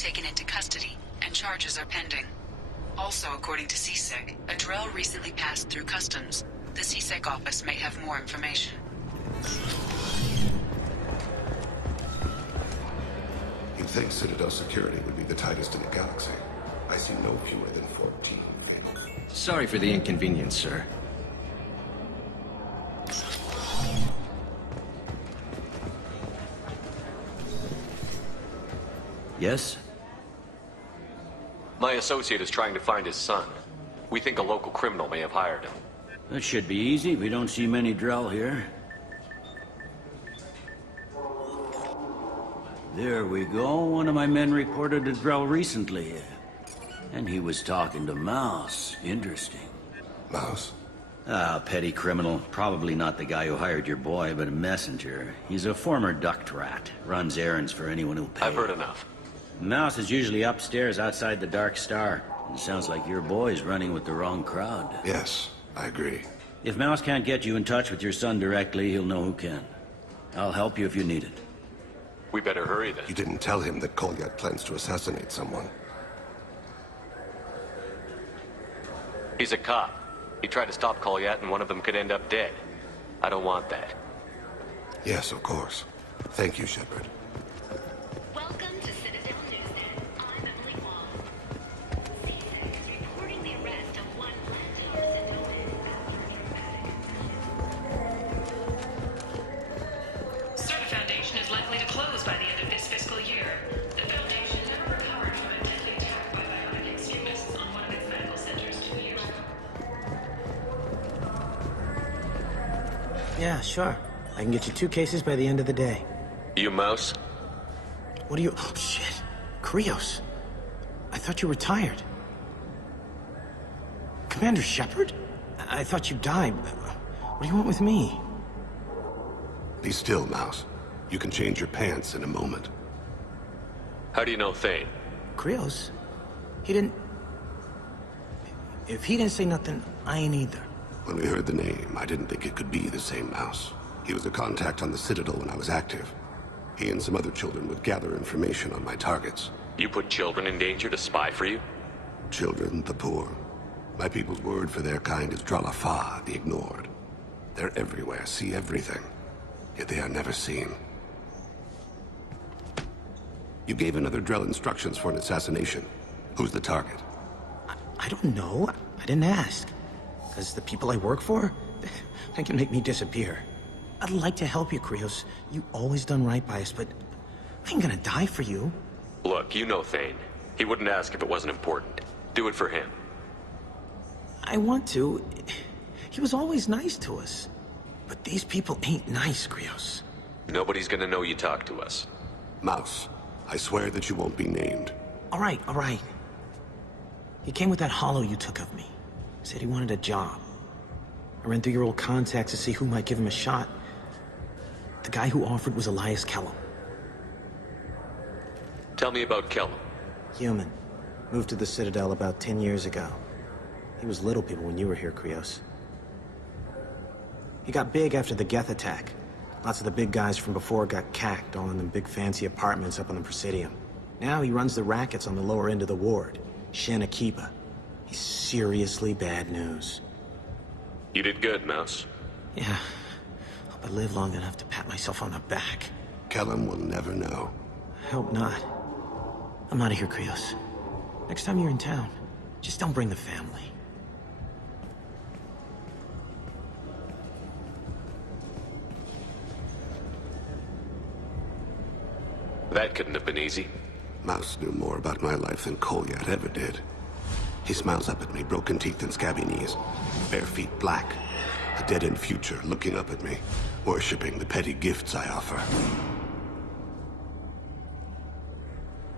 taken into custody, and charges are pending. Also, according to CSEC, a Drell recently passed through customs. The CSEC office may have more information. You'd think Citadel security would be the tightest in the galaxy. I see no fewer than 14. Sorry for the inconvenience, sir. Yes? My associate is trying to find his son. We think a local criminal may have hired him. That should be easy. We don't see many Drell here. There we go. One of my men reported a Drell recently. And he was talking to Mouse. Interesting. Mouse? Ah, petty criminal. Probably not the guy who hired your boy, but a messenger. He's a former duct rat. Runs errands for anyone who'll pay. I've heard enough. Mouse is usually upstairs outside the Dark Star. It sounds like your boy's running with the wrong crowd. Yes, I agree. If Mouse can't get you in touch with your son directly, he'll know who can. I'll help you if you need it. We better hurry then. You didn't tell him that Kolyat plans to assassinate someone. He's a cop. He tried to stop Kolyat and one of them could end up dead. I don't want that. Yes, of course. Thank you, Shepard. Welcome to Citadel Newsnet. I'm Emily Wong. CSEC is reporting the arrest of one Planto's Nomad after Certa Foundation is likely to close by the end of this fiscal year. The Foundation never recovered from a deadly attack by bionic extremists on one of its medical centers 2 years ago. Yeah, sure. I can get you 2 cases by the end of the day. You Mouse? What are you... Oh, shit. Krios. I thought you were retired. Commander Shepard? I thought you died. What do you want with me? Be still, Mouse. You can change your pants in a moment. How do you know Thane? Krios? He didn't... If he didn't say nothing, I ain't either. When we heard the name, I didn't think it could be the same Mouse. He was a contact on the Citadel when I was active. He and some other children would gather information on my targets. You put children in danger to spy for you? Children, the poor. My people's word for their kind is Dralafa, the ignored. They're everywhere, see everything. Yet they are never seen. You gave another Drell instructions for an assassination. Who's the target? I don't know. I didn't ask. Because the people I work for, they can make me disappear. I'd like to help you, Krios. You always done right by us, but I ain't gonna die for you. Look, you know Thane. He wouldn't ask if it wasn't important. Do it for him. I want to. He was always nice to us. But these people ain't nice, Krios. Nobody's gonna know you talk to us. Mouse, I swear that you won't be named. All right, all right. He came with that hollow you took of me. Said he wanted a job. I ran through your old contacts to see who might give him a shot. The guy who offered was Elias Kellum. Tell me about Kellum. Human. Moved to the Citadel about 10 years ago. He was little people when you were here, Krios. He got big after the Geth attack. Lots of the big guys from before got cacked, all in them big fancy apartments up on the Presidium. Now he runs the rackets on the lower end of the ward. Shen Akiba. He's seriously bad news. You did good, Mouse. Yeah. Hope I live long enough to pat myself on the back. Kellum will never know. I hope not. I'm out of here, Krios. Next time you're in town, just don't bring the family. That couldn't have been easy. Mouse knew more about my life than Kolyat ever did. He smiles up at me, broken teeth and scabby knees. Bare feet black. A dead-end future looking up at me, worshipping the petty gifts I offer.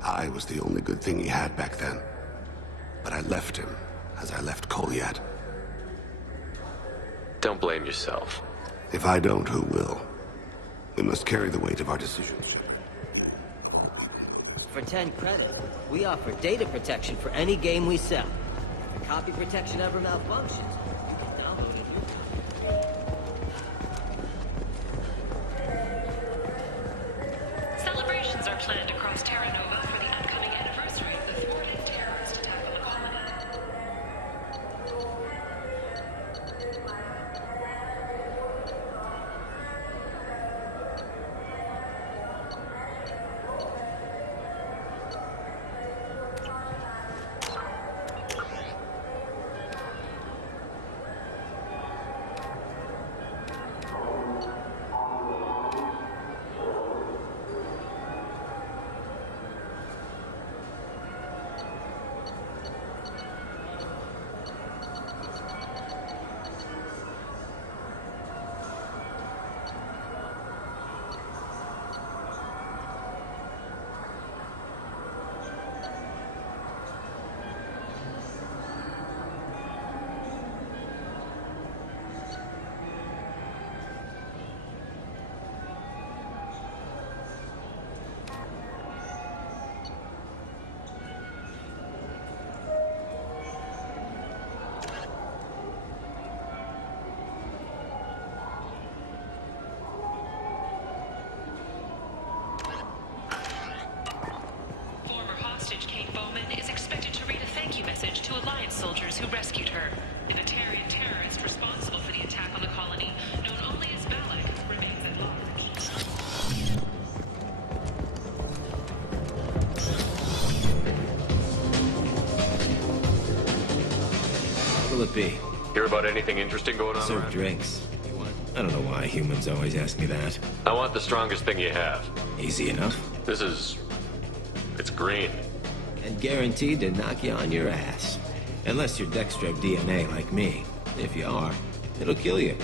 I was the only good thing he had back then. But I left him, as I left Kolyat. Don't blame yourself. If I don't, who will? We must carry the weight of our decisions. For 10 credit, we offer data protection for any game we sell. If the copy protection ever malfunctions, you can download it. Celebrations are planned across Terra Nova for the upcoming anniversary. it be? Hear about anything interesting going on Serve around? drinks. I don't know why humans always ask me that. I want the strongest thing you have. Easy enough. It's green. And guaranteed to knock you on your ass. Unless you're Dextro DNA like me. If you are, it'll kill you.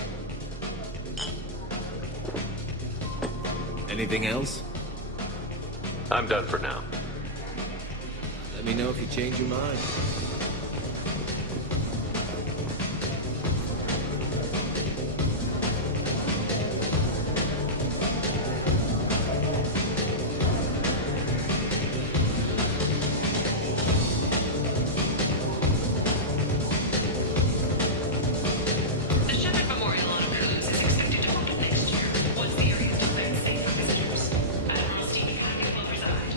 Anything else? I'm done for now. Let me know if you change your mind. The Shepherd Memorial on Cruise is expected to open next year, once the area is declared safe for visitors. Admiral Stevie Hackett will reside.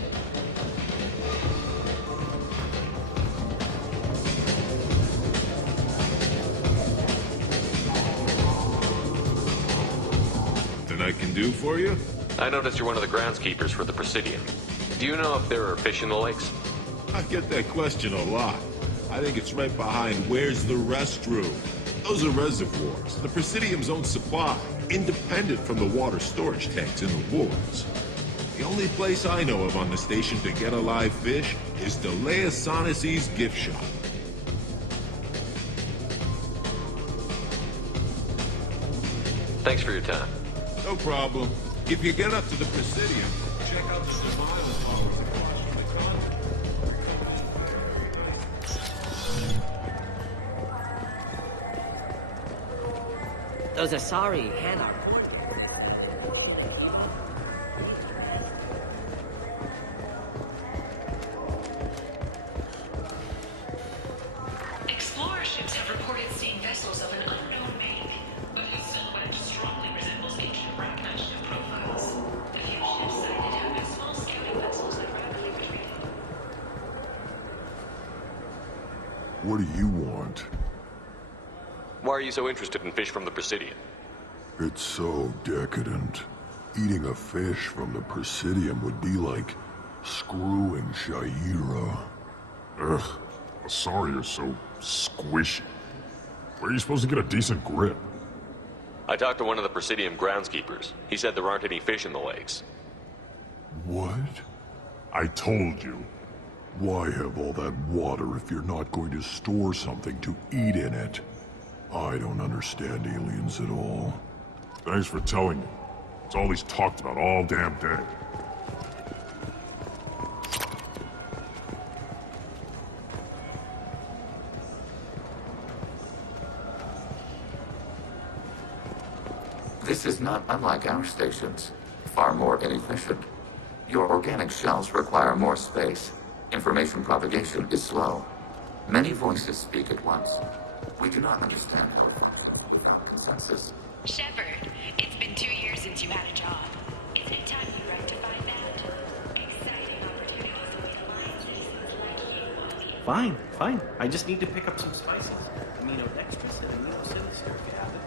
Nothing I can do for you? I noticed you're one of the groundskeepers for the Presidium. Do you know if there are fish in the lakes? I get that question a lot. I think it's right behind where's the restroom. Those are reservoirs, the Presidium's own supply, independent from the water storage tanks in the wards. The only place I know of on the station to get a live fish is Delea Sonasy's gift shop. Thanks for your time. No problem. If you get up to the Presidium, check out the survival towers across from the convent. Those Asari Hanar. Explorer ships have reported seeing vessels of an unknown make, but whose silhouette strongly resembles ancient Rachna ship profiles. A few ships sighted have been small scouting vessels that rapidly retreated. What do you want? Why are you so interested in fish from the Presidium? It's so decadent. Eating a fish from the Presidium would be like screwing Shaira. Ugh, Asari are so squishy. Where are you supposed to get a decent grip? I talked to one of the Presidium groundskeepers. He said there aren't any fish in the lakes. What? I told you. Why have all that water if you're not going to store something to eat in it? I don't understand aliens at all. Thanks for telling me. It's all he's talked about all damn day. This is not unlike our stations. Far more inefficient. Your organic shells require more space. Information propagation is slow. Many voices speak at once. We do not understand how without consensus. Shepard, it's been 2 years since you had a job. Isn't it time you rectified that? Exciting opportunities await alliances like you. Fine, fine. I just need to pick up some spices. Aminodextrous and aminosilicer if you have it.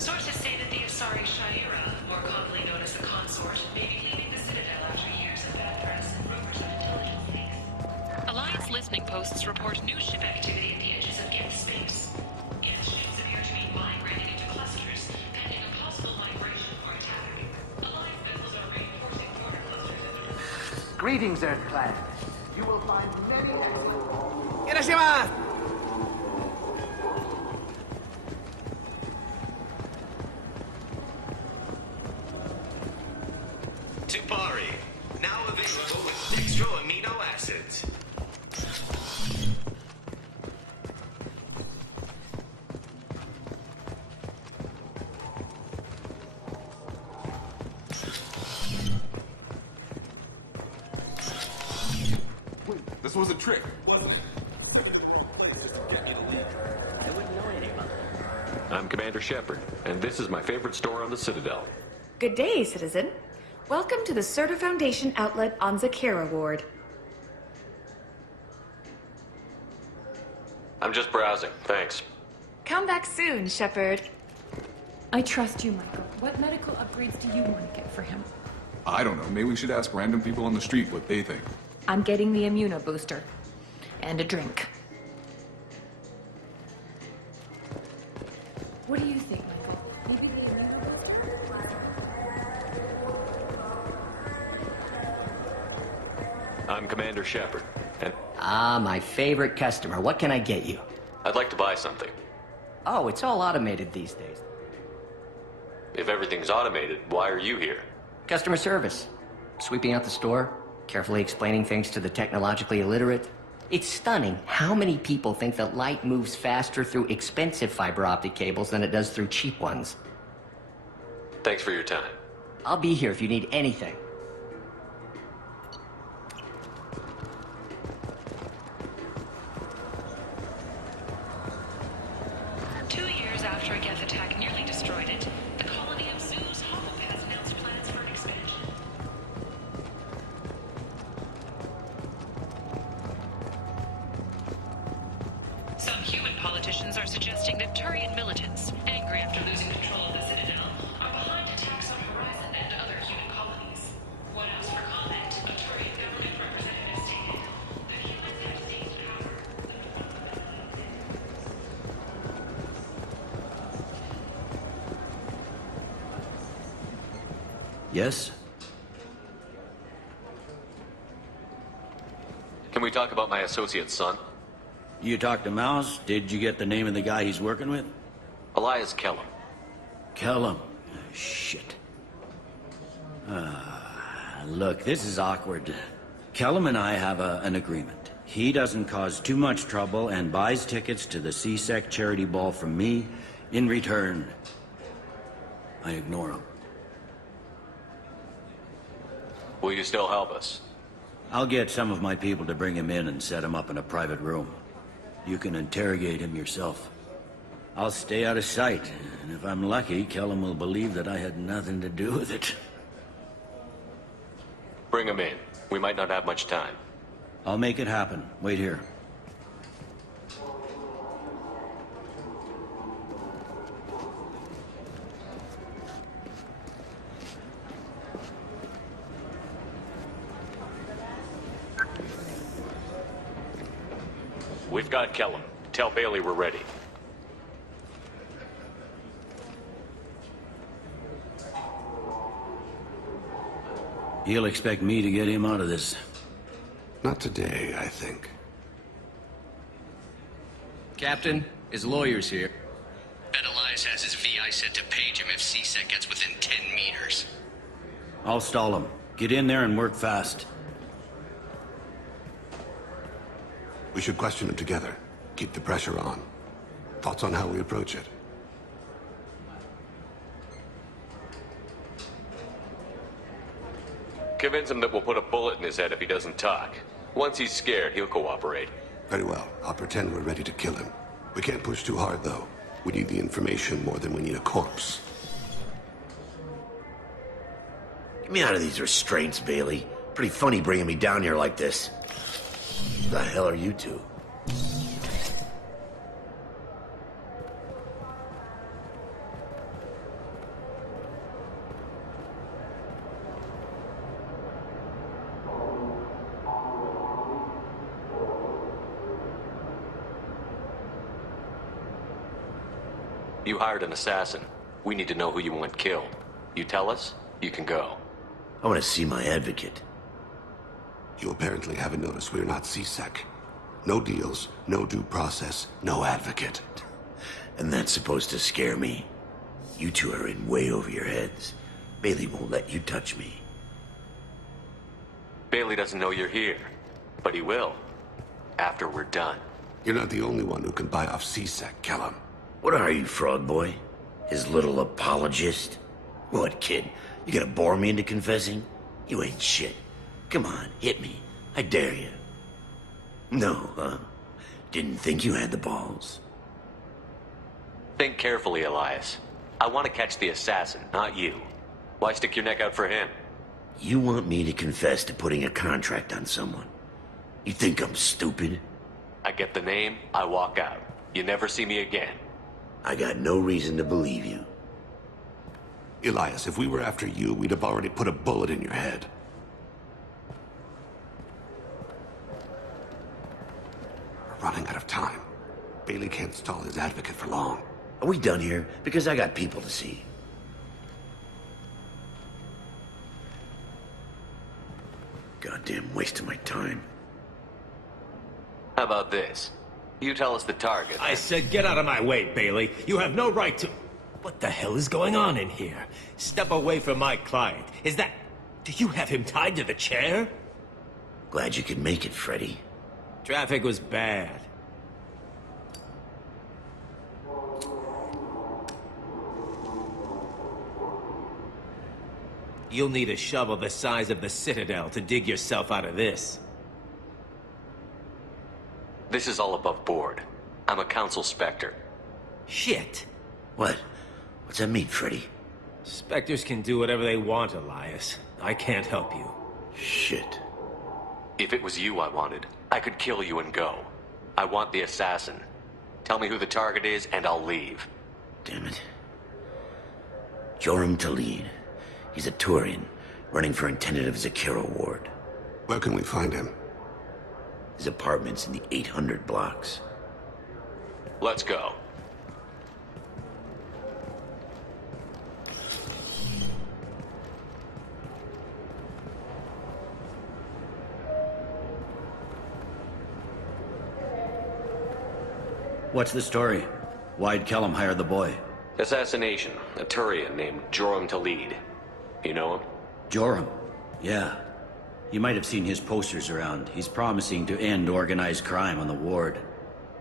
Sources say that the Asari Shaira, more commonly known as the Consort, may be leaving the Citadel after years of bad press and rumors of intelligence leaks. Alliance listening posts report new ship activity at the edges of Geth space. Geth ships appear to be migrating into clusters, pending a possible migration or attack. Alliance vessels are reinforcing border clusters at the Greetings, Earthclan. You will find many Hiroshima! Tupari, now available with dextro amino acids. This was a trick. I'm Commander Shepard, and this is my favorite store on the Citadel. Good day, citizen. Welcome to the Serta Foundation outlet on Zakera Ward. I'm just browsing, thanks. Come back soon, Shepard. I trust you, Michael. What medical upgrades do you want to get for him? I don't know. Maybe we should ask random people on the street what they think. I'm getting the immuno booster. And a drink. I'm Commander Shepard, and Ah, my favorite customer. What can I get you? I'd like to buy something. Oh, it's all automated these days. If everything's automated, why are you here? Customer service. Sweeping out the store, carefully explaining things to the technologically illiterate. It's stunning how many people think that light moves faster through expensive fiber optic cables than it does through cheap ones. Thanks for your time. I'll be here if you need anything. After a Geth attack nearly destroyed it, the colony of Zoo's holopaths announced plans for an expansion. Some human politicians are suggesting that Turian militants, angry after losing control of the Citadel, are behind attacks on Horizon and other human colonies. When asked for comment, a Turian government representative stated that humans have seized power. Yes? Can we talk about my associate's son? You talked to Mouse? Did you get the name of the guy he's working with? Elias Kellum. Kellum? Shit. Look, this is awkward. Kellum and I have an agreement. He doesn't cause too much trouble and buys tickets to the C-Sec charity ball from me. In return, I ignore him. Will you still help us? I'll get some of my people to bring him in and set him up in a private room. You can interrogate him yourself. I'll stay out of sight, and if I'm lucky, Kellum will believe that I had nothing to do with it. Bring him in. We might not have much time. I'll make it happen. Wait here. We've got Kellum. Tell Bailey we're ready. He'll expect me to get him out of this. Not today, I think. Captain, his lawyer's here. Bet Elias has his VI set to page him if C-Sec gets within 10 meters. I'll stall him. Get in there and work fast. We should question him together. Keep the pressure on. Thoughts on how we approach it? Convince him that we'll put a bullet in his head if he doesn't talk. Once he's scared, he'll cooperate. Very well. I'll pretend we're ready to kill him. We can't push too hard, though. We need the information more than we need a corpse. Get me out of these restraints, Bailey. Pretty funny bringing me down here like this. Who the hell are you two? You hired an assassin. We need to know who you want killed. You tell us, you can go. I want to see my advocate. You apparently haven't noticed we're not C-Sec. No deals, no due process, no advocate. And that's supposed to scare me. You two are in way over your heads. Bailey won't let you touch me. Bailey doesn't know you're here, but he will. After we're done. You're not the only one who can buy off C-Sec, Kellum. What are you, Frog Boy? His little apologist? What, kid? You gonna bore me into confessing? You ain't shit. Come on, hit me. I dare you. No, huh? Didn't think you had the balls. Think carefully, Elias. I want to catch the assassin, not you. Why stick your neck out for him? You want me to confess to putting a contract on someone? You think I'm stupid? I get the name, I walk out. You never see me again. I got no reason to believe you. Elias, if we were after you, we'd have already put a bullet in your head. We're running out of time. Bailey can't stall his advocate for long. Are we done here? Because I got people to see. Goddamn waste of my time. How about this? You tell us the target. I said get out of my way, Bailey. You have no right to... What the hell is going on in here? Step away from my client. Is that... Do you have him tied to the chair? Glad you could make it, Freddy. Traffic was bad. You'll need a shovel the size of the Citadel to dig yourself out of this. This is all above board. I'm a council specter. Shit. What? What's that mean, Freddy? Spectres can do whatever they want, Elias. I can't help you. Shit. If it was you I wanted, I could kill you and go. I want the assassin. Tell me who the target is, and I'll leave. Damn it. Joram Talid. He's a Turian, running for Intendant of Zakira Ward. Where can we find him? His apartment's in the 800 blocks. Let's go. What's the story? Why'd Kellum hire the boy? Assassination. A Turian named Joram Talid. You know him? Joram? Yeah. You might have seen his posters around. He's promising to end organized crime on the ward.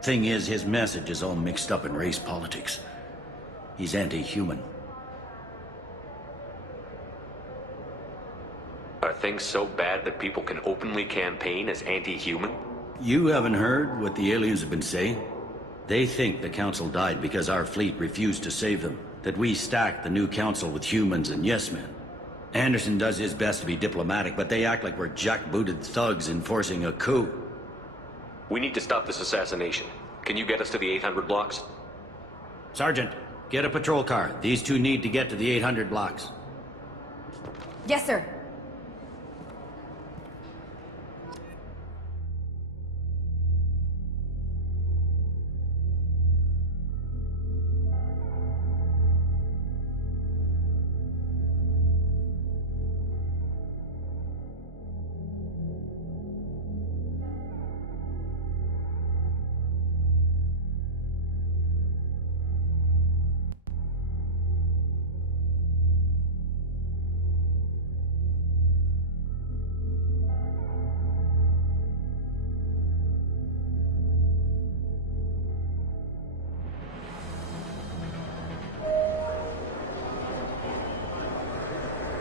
Thing is, his message is all mixed up in race politics. He's anti-human. Are things so bad that people can openly campaign as anti-human? You haven't heard what the aliens have been saying? They think the council died because our fleet refused to save them. That we stacked the new council with humans and yes-men. Anderson does his best to be diplomatic, but they act like we're jackbooted thugs enforcing a coup. We need to stop this assassination. Can you get us to the 800 blocks? Sergeant, get a patrol car. These two need to get to the 800 blocks. Yes, sir.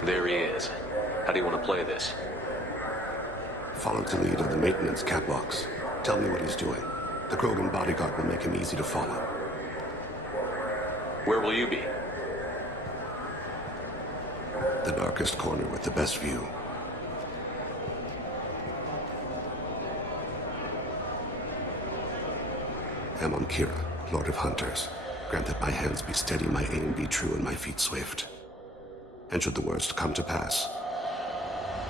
There he is. How do you want to play this? Follow the lead on the maintenance catwalks. Tell me what he's doing. The Krogan bodyguard will make him easy to follow. Where will you be? The darkest corner with the best view. Amon Kira, Lord of Hunters. Grant that my hands be steady, my aim be true, and my feet swift. And should the worst come to pass,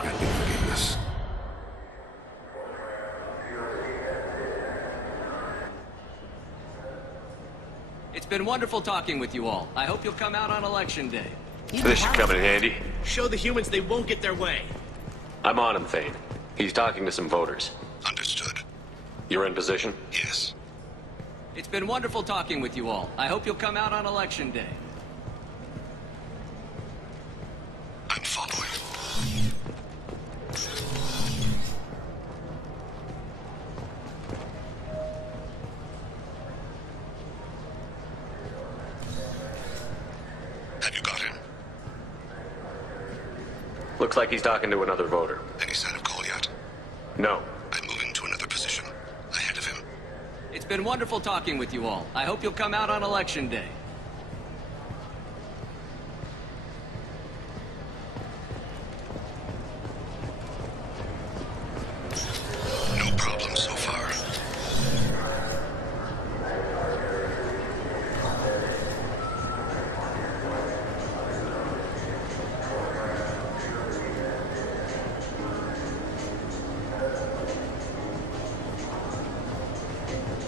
grant me forgiveness. It's been wonderful talking with you all. I hope you'll come out on election day. This should come in handy. Show the humans they won't get their way. I'm on him, Thane. He's talking to some voters. Understood. You're in position? Yes. It's been wonderful talking with you all. I hope you'll come out on election day. I'm following. Have you got him? Looks like he's talking to another voter. Any sign of call yet? No. I'm moving to another position. Ahead of him. It's been wonderful talking with you all. I hope you'll come out on election day. No problem so far.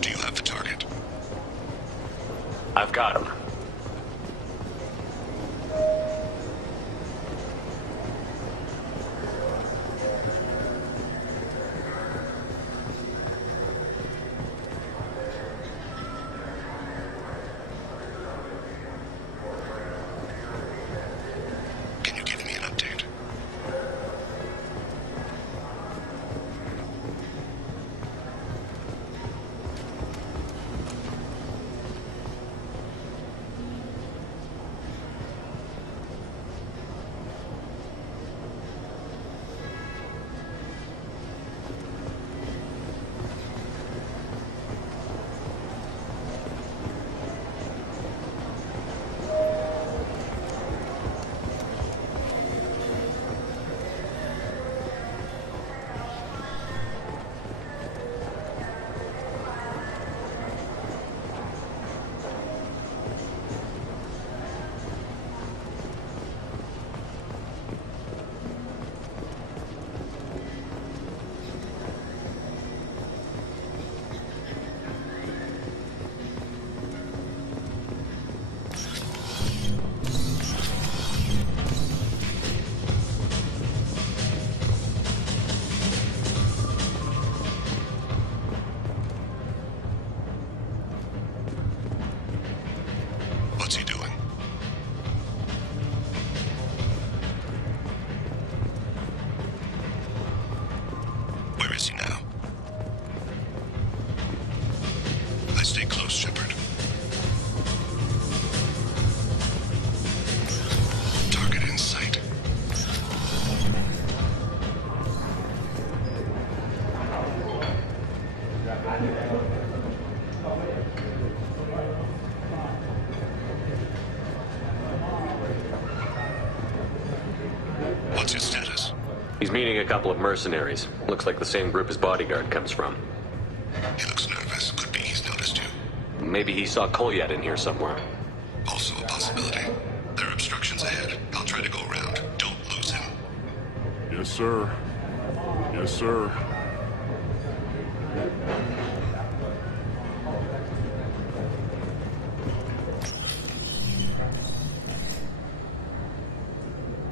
Do you have the target? I've got him. What's his status? He's meeting a couple of mercenaries. Looks like the same group his bodyguard comes from. He looks nervous. Could be he's noticed you. Maybe he saw Kolyat in here somewhere. Also a possibility. There are obstructions ahead. I'll try to go around. Don't lose him. Yes, sir. Yes, sir.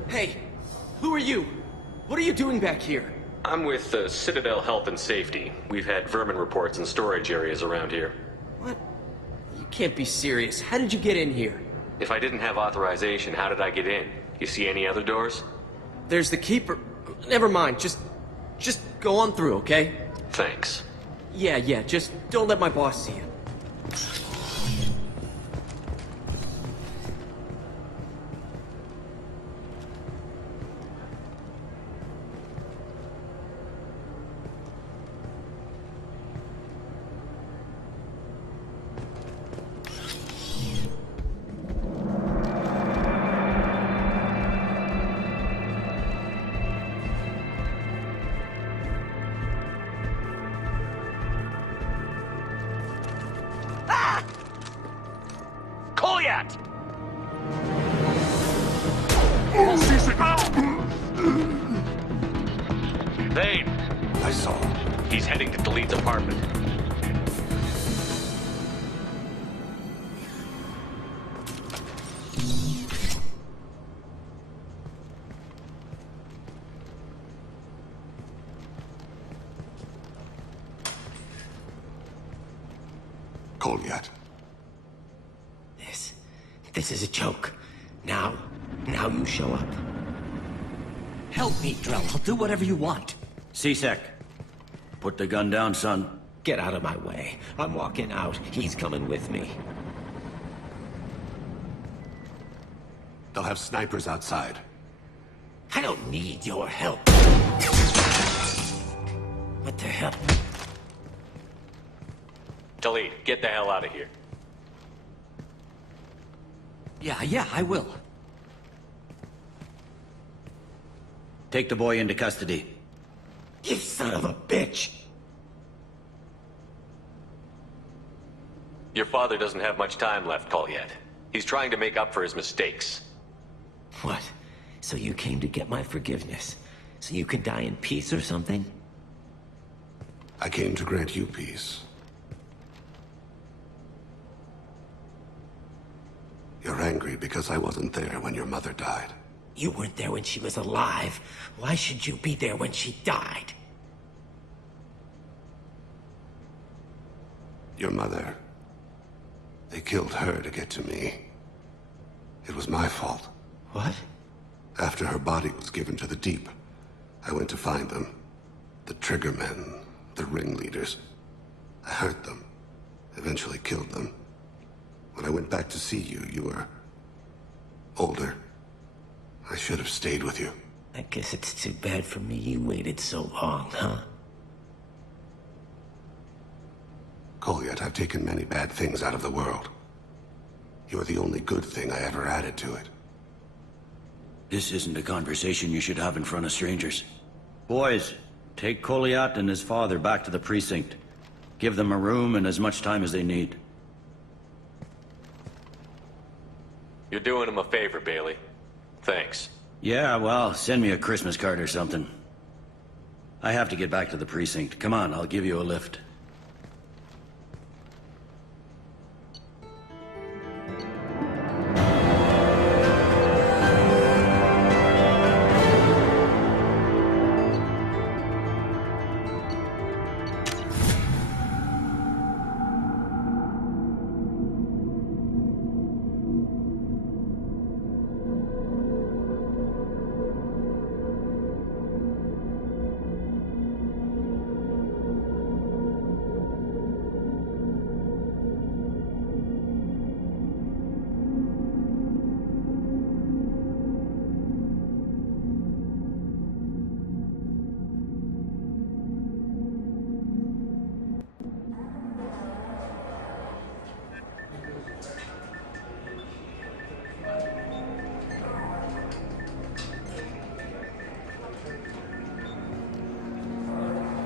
Hey, who are you? What are you doing back here? I'm with Citadel Health and Safety. We've had vermin reports in storage areas around here. What? You can't be serious. How did you get in here? If I didn't have authorization, how did I get in? You see any other doors? There's the keeper. Never mind. Just go on through, okay? Thanks. Yeah, just don't let my boss see you. Kolyat! Thane! I saw him. He's heading to Delete's apartment. Kolyat. This is a joke. Now you show up. Help me, Drell. I'll do whatever you want. C-Sec, put the gun down, son. Get out of my way. I'm walking out. He's coming with me. They'll have snipers outside. I don't need your help. What the hell? Delete, get the hell out of here. Yeah, I will. Take the boy into custody. You son of a bitch! Your father doesn't have much time left, Kolyat. He's trying to make up for his mistakes. What? So you came to get my forgiveness? So you can die in peace or something? I came to grant you peace. You're angry because I wasn't there when your mother died. You weren't there when she was alive. Why should you be there when she died? Your mother. They killed her to get to me. It was my fault. What? After her body was given to the deep, I went to find them. The triggermen, the ringleaders. I hurt them. Eventually killed them. When I went back to see you, you were older. I should have stayed with you. I guess it's too bad for me you waited so long, huh? Kolyat, I've taken many bad things out of the world. You're the only good thing I ever added to it. This isn't a conversation you should have in front of strangers. Boys, take Kolyat and his father back to the precinct. Give them a room and as much time as they need. You're doing him a favor, Bailey. Thanks. Yeah, well, send me a Christmas card or something. I have to get back to the precinct. Come on, I'll give you a lift.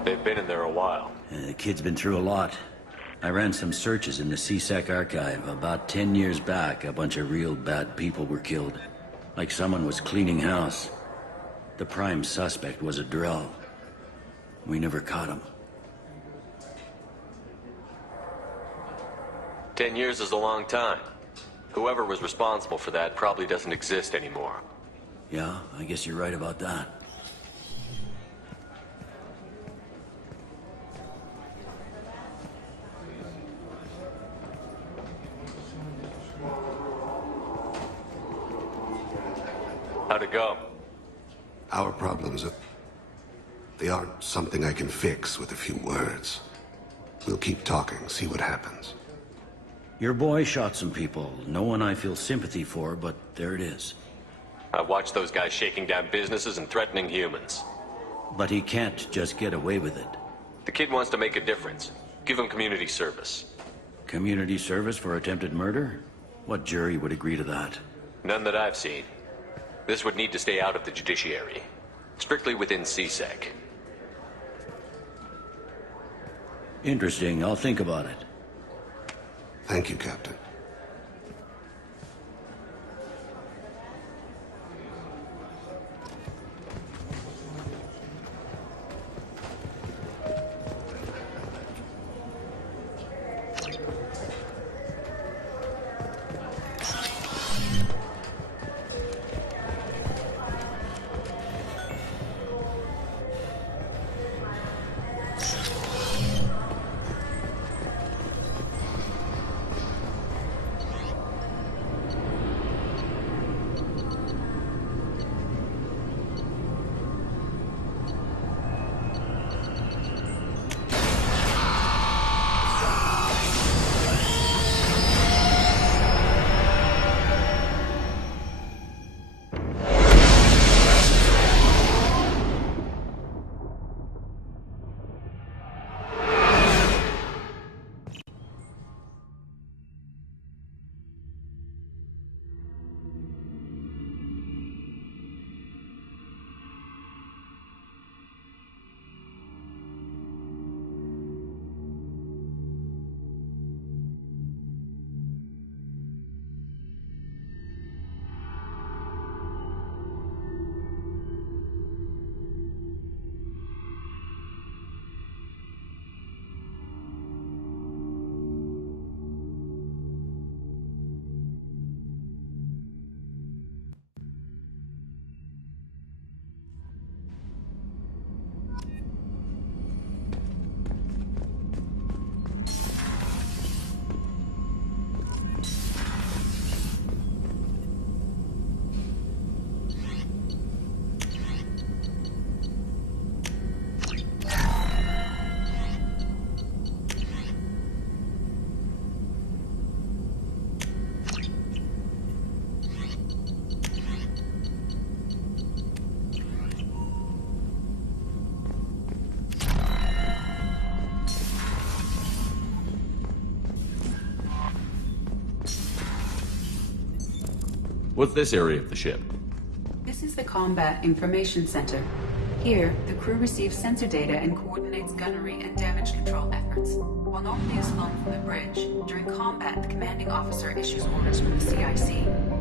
They've been in there a while. The kid's been through a lot. I ran some searches in the CSEC archive. About 10 years back, a bunch of real bad people were killed. Like someone was cleaning house. The prime suspect was a drill. We never caught him. 10 years is a long time. Whoever was responsible for that probably doesn't exist anymore. Yeah, I guess you're right about that. How'd it go? Our problems they aren't something I can fix with a few words. We'll keep talking, see what happens. Your boy shot some people. No one I feel sympathy for, but there it is. I've watched those guys shaking down businesses and threatening humans. But he can't just get away with it. The kid wants to make a difference. Give him community service. Community service for attempted murder? What jury would agree to that? None that I've seen. This would need to stay out of the judiciary. Strictly within CSEC. Interesting. I'll think about it. Thank you, Captain. What's this area of the ship? This is the Combat Information Center. Here, the crew receives sensor data and coordinates gunnery and damage control efforts. While normally is flown from the bridge, during combat, the commanding officer issues orders from the CIC.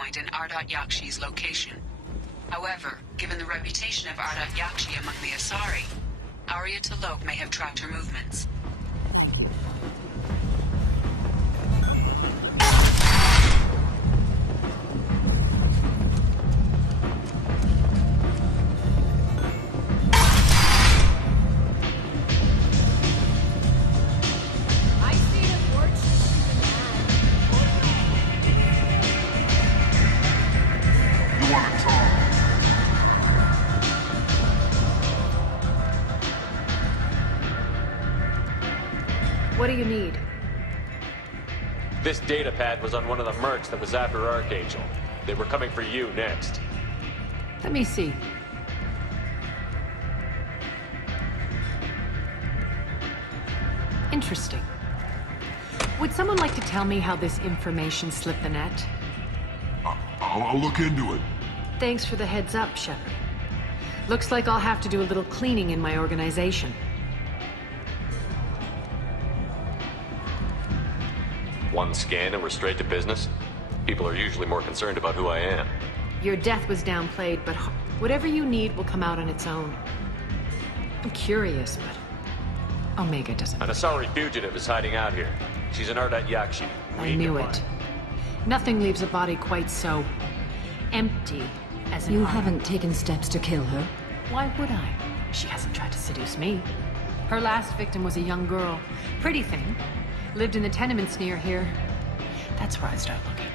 point in Ardat Yakshi's location. However, given the reputation of Ardat Yakshi among the Asari, Arya T'Loak may have tracked her movements. What do you need? This data pad was on one of the mercs that was after Archangel. They were coming for you next. Let me see. Interesting. Would someone like to tell me how this information slipped the net? I'll look into it. Thanks for the heads up, Shepard. Looks like I'll have to do a little cleaning in my organization. One scan and we're straight to business? People are usually more concerned about who I am. Your death was downplayed, but whatever you need will come out on its own. I'm curious, but Omega doesn't. An Asari fugitive is hiding out here. She's an Ardat Yakshi. I knew it. Nothing leaves a body quite so empty as an You arm. haven't taken steps to kill her? Why would I? She hasn't tried to seduce me. Her last victim was a young girl. Pretty thing. Lived in the tenements near here. That's where I start looking.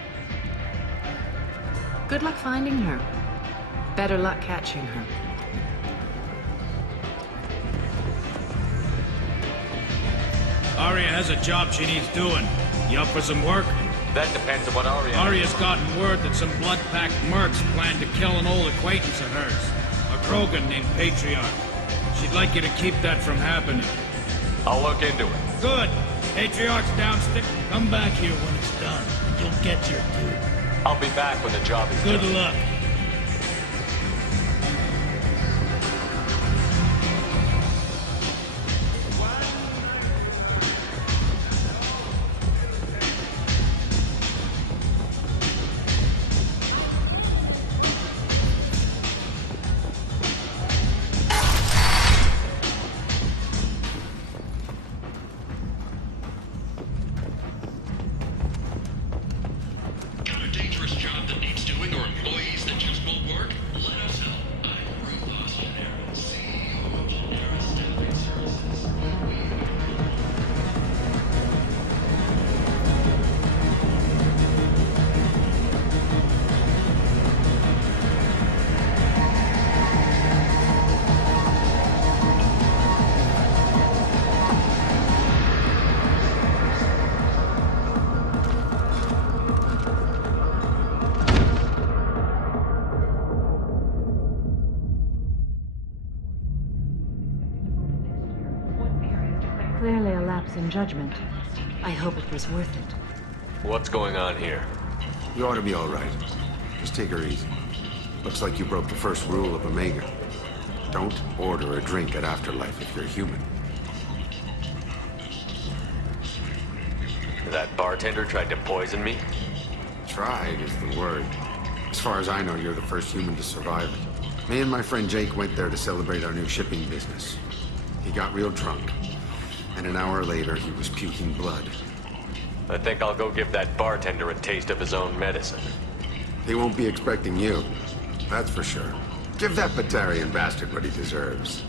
Good luck finding her. Better luck catching her. Arya has a job she needs doing. You up for some work? That depends on what Arya... Arya's gotten word that some blood-packed mercs plan to kill an old acquaintance of hers. A Krogan named Patriarch. She'd like you to keep that from happening. I'll look into it. Good. Patriarch's downstairs. Come back here when it's done, and you'll get your due. I'll be back when the job is Good done. luck. Clearly a lapse in judgment. I hope it was worth it. What's going on here? You ought to be all right. Just take her easy. Looks like you broke the first rule of Omega. Don't order a drink at Afterlife if you're human. That bartender tried to poison me? Tried is the word. As far as I know, you're the first human to survive it. Me and my friend Jake went there to celebrate our new shipping business. He got real drunk. And an hour later, he was puking blood. I think I'll go give that bartender a taste of his own medicine. He won't be expecting you. That's for sure. Give that Batarian bastard what he deserves.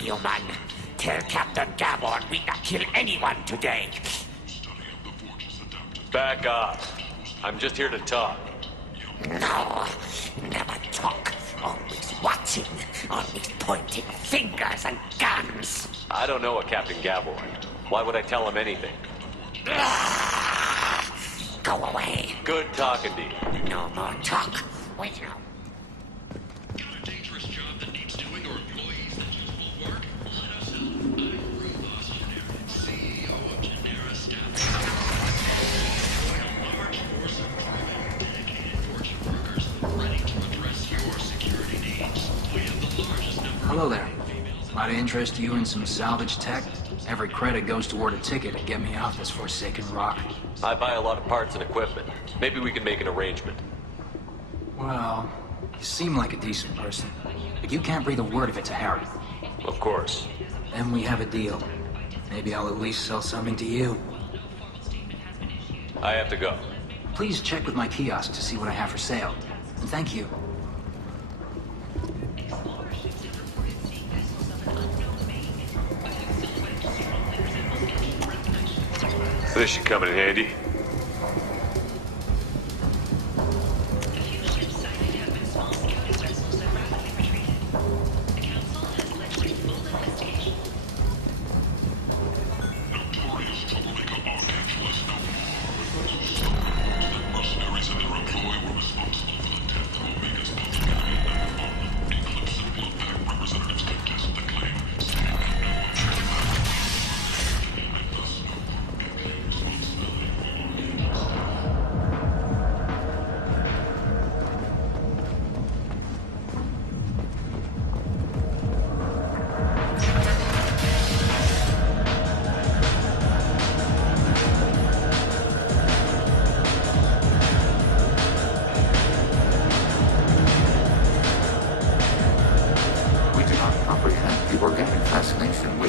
Human, tell Captain Gabon we not kill anyone today. Back off. I'm just here to talk. No, never talk. Always watching. Always pointing fingers and guns. I don't know a Captain Gabor. Why would I tell him anything? Go away. Good talking to you. No more talk. Wait now. Hello there. Might I interest you in some salvage tech? Every credit goes toward a ticket to get me off this forsaken rock. I buy a lot of parts and equipment. Maybe we can make an arrangement. Well, you seem like a decent person, but you can't breathe a word of it to Harry. Of course. Then we have a deal. Maybe I'll at least sell something to you. I have to go. Please check with my kiosk to see what I have for sale. And thank you. This should come in handy.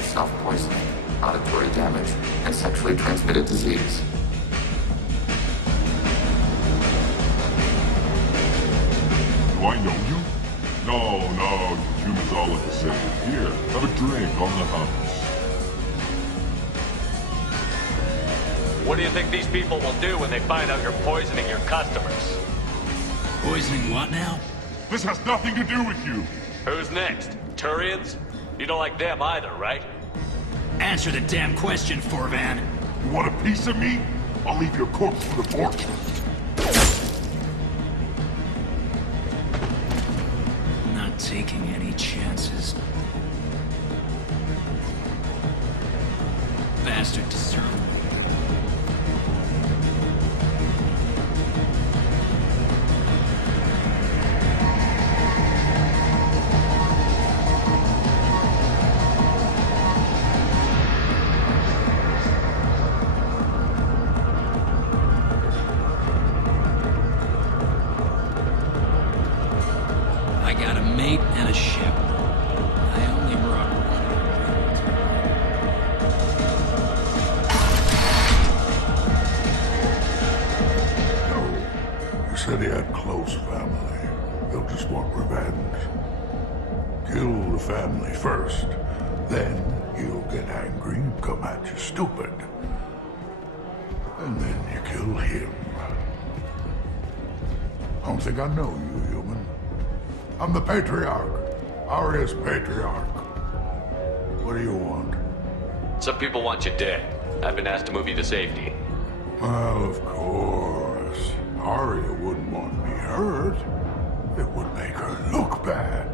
Self-poisoning, auditory damage, and sexually transmitted disease. Do I know you? No, you humans all look the same. Here, have a drink on the house. What do you think these people will do when they find out you're poisoning your customers? Poisoning what now? This has nothing to do with you. Who's next? Turians? You don't like them either, right? Answer the damn question, Forvan. You want a piece of me? I'll leave your corpse for the fortune. Not taking any chances. Bastard deserved. Said he had close family. He'll just want revenge. Kill the family first. Then he'll get angry and come at you stupid. And then you kill him. I don't think I know you, human. I'm the Patriarch. Aria's Patriarch. What do you want? Some people want you dead. I've been asked to move you to safety. Well, of course. Aria wouldn't want me hurt. It would make her look bad.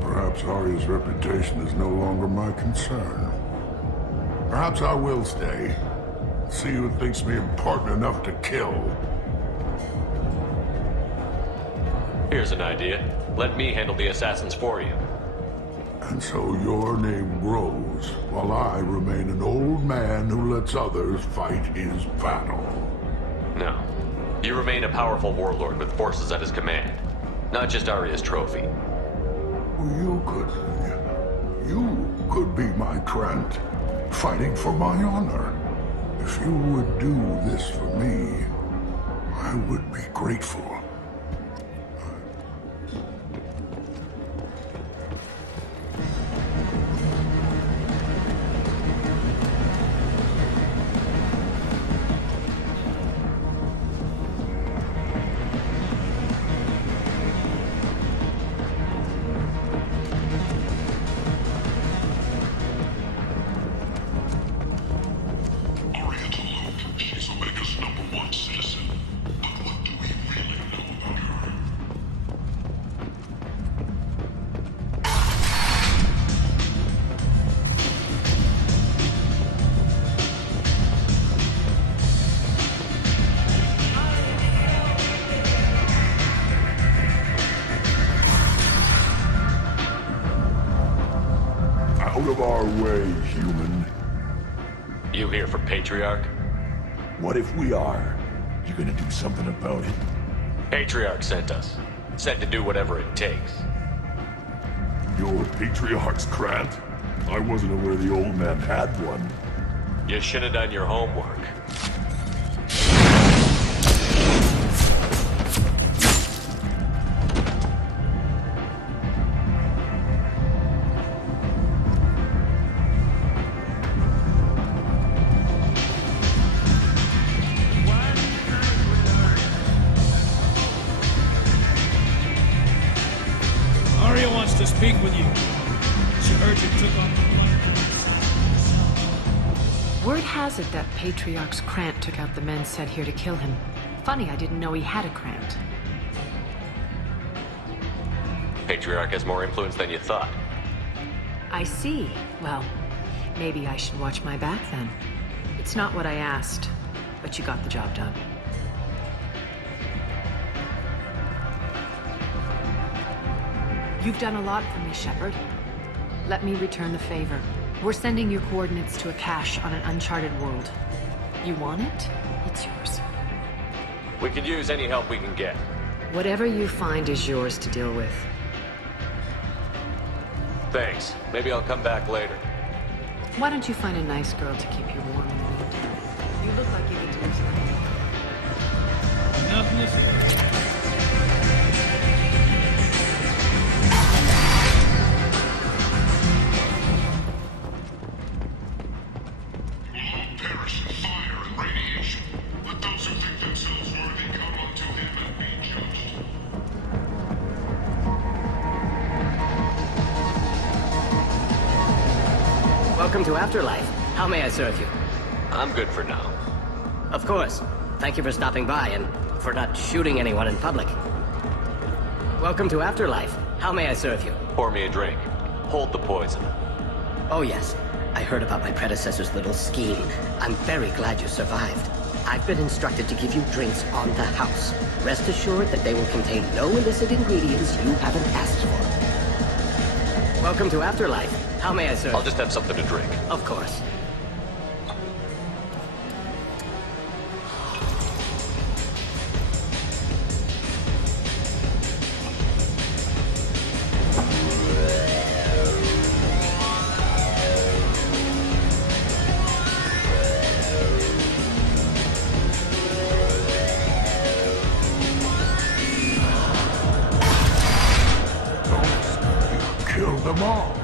Perhaps Aria's reputation is no longer my concern. Perhaps I will stay. See who thinks me important enough to kill. Here's an idea. Let me handle the assassins for you. And so your name grows, while I remain an old man who lets others fight his battle. No. You remain a powerful warlord with forces at his command. Not just Aria's trophy. You could be my Trent, fighting for my honor. If you would do this for me, I would be grateful. Aria to Luke. She's Omega's #1 citizen. But what do we really here for Patriarch? What if we are? You gonna do something about it? Patriarch sent us. Said to do whatever it takes. Your Patriarch's Grant? I wasn't aware the old man had one. You should have done your homework. Arya wants to speak with you. She heard you took off the Word has it that Patriarch's Krant took out the men sent here to kill him. Funny, I didn't know he had a Krant. Patriarch has more influence than you thought. I see. Well, maybe I should watch my back then. It's not what I asked, but you got the job done. You've done a lot for me, Shepard. Let me return the favor. We're sending your coordinates to a cache on an uncharted world. You want it? It's yours. We could use any help we can get. Whatever you find is yours to deal with. Thanks. Maybe I'll come back later. Why don't you find a nice girl to keep you warm in the meantime? You look like you could do something. Enough listening. Welcome to Afterlife. How may I serve you? I'm good for now. Of course. Thank you for stopping by and for not shooting anyone in public. Welcome to Afterlife. How may I serve you? Pour me a drink. Hold the poison. Oh yes. I heard about my predecessor's little scheme. I'm very glad you survived. I've been instructed to give you drinks on the house. Rest assured that they will contain no illicit ingredients you haven't asked for. Welcome to Afterlife. How may I serve? I'll just have something to drink. Of course. Kill them all.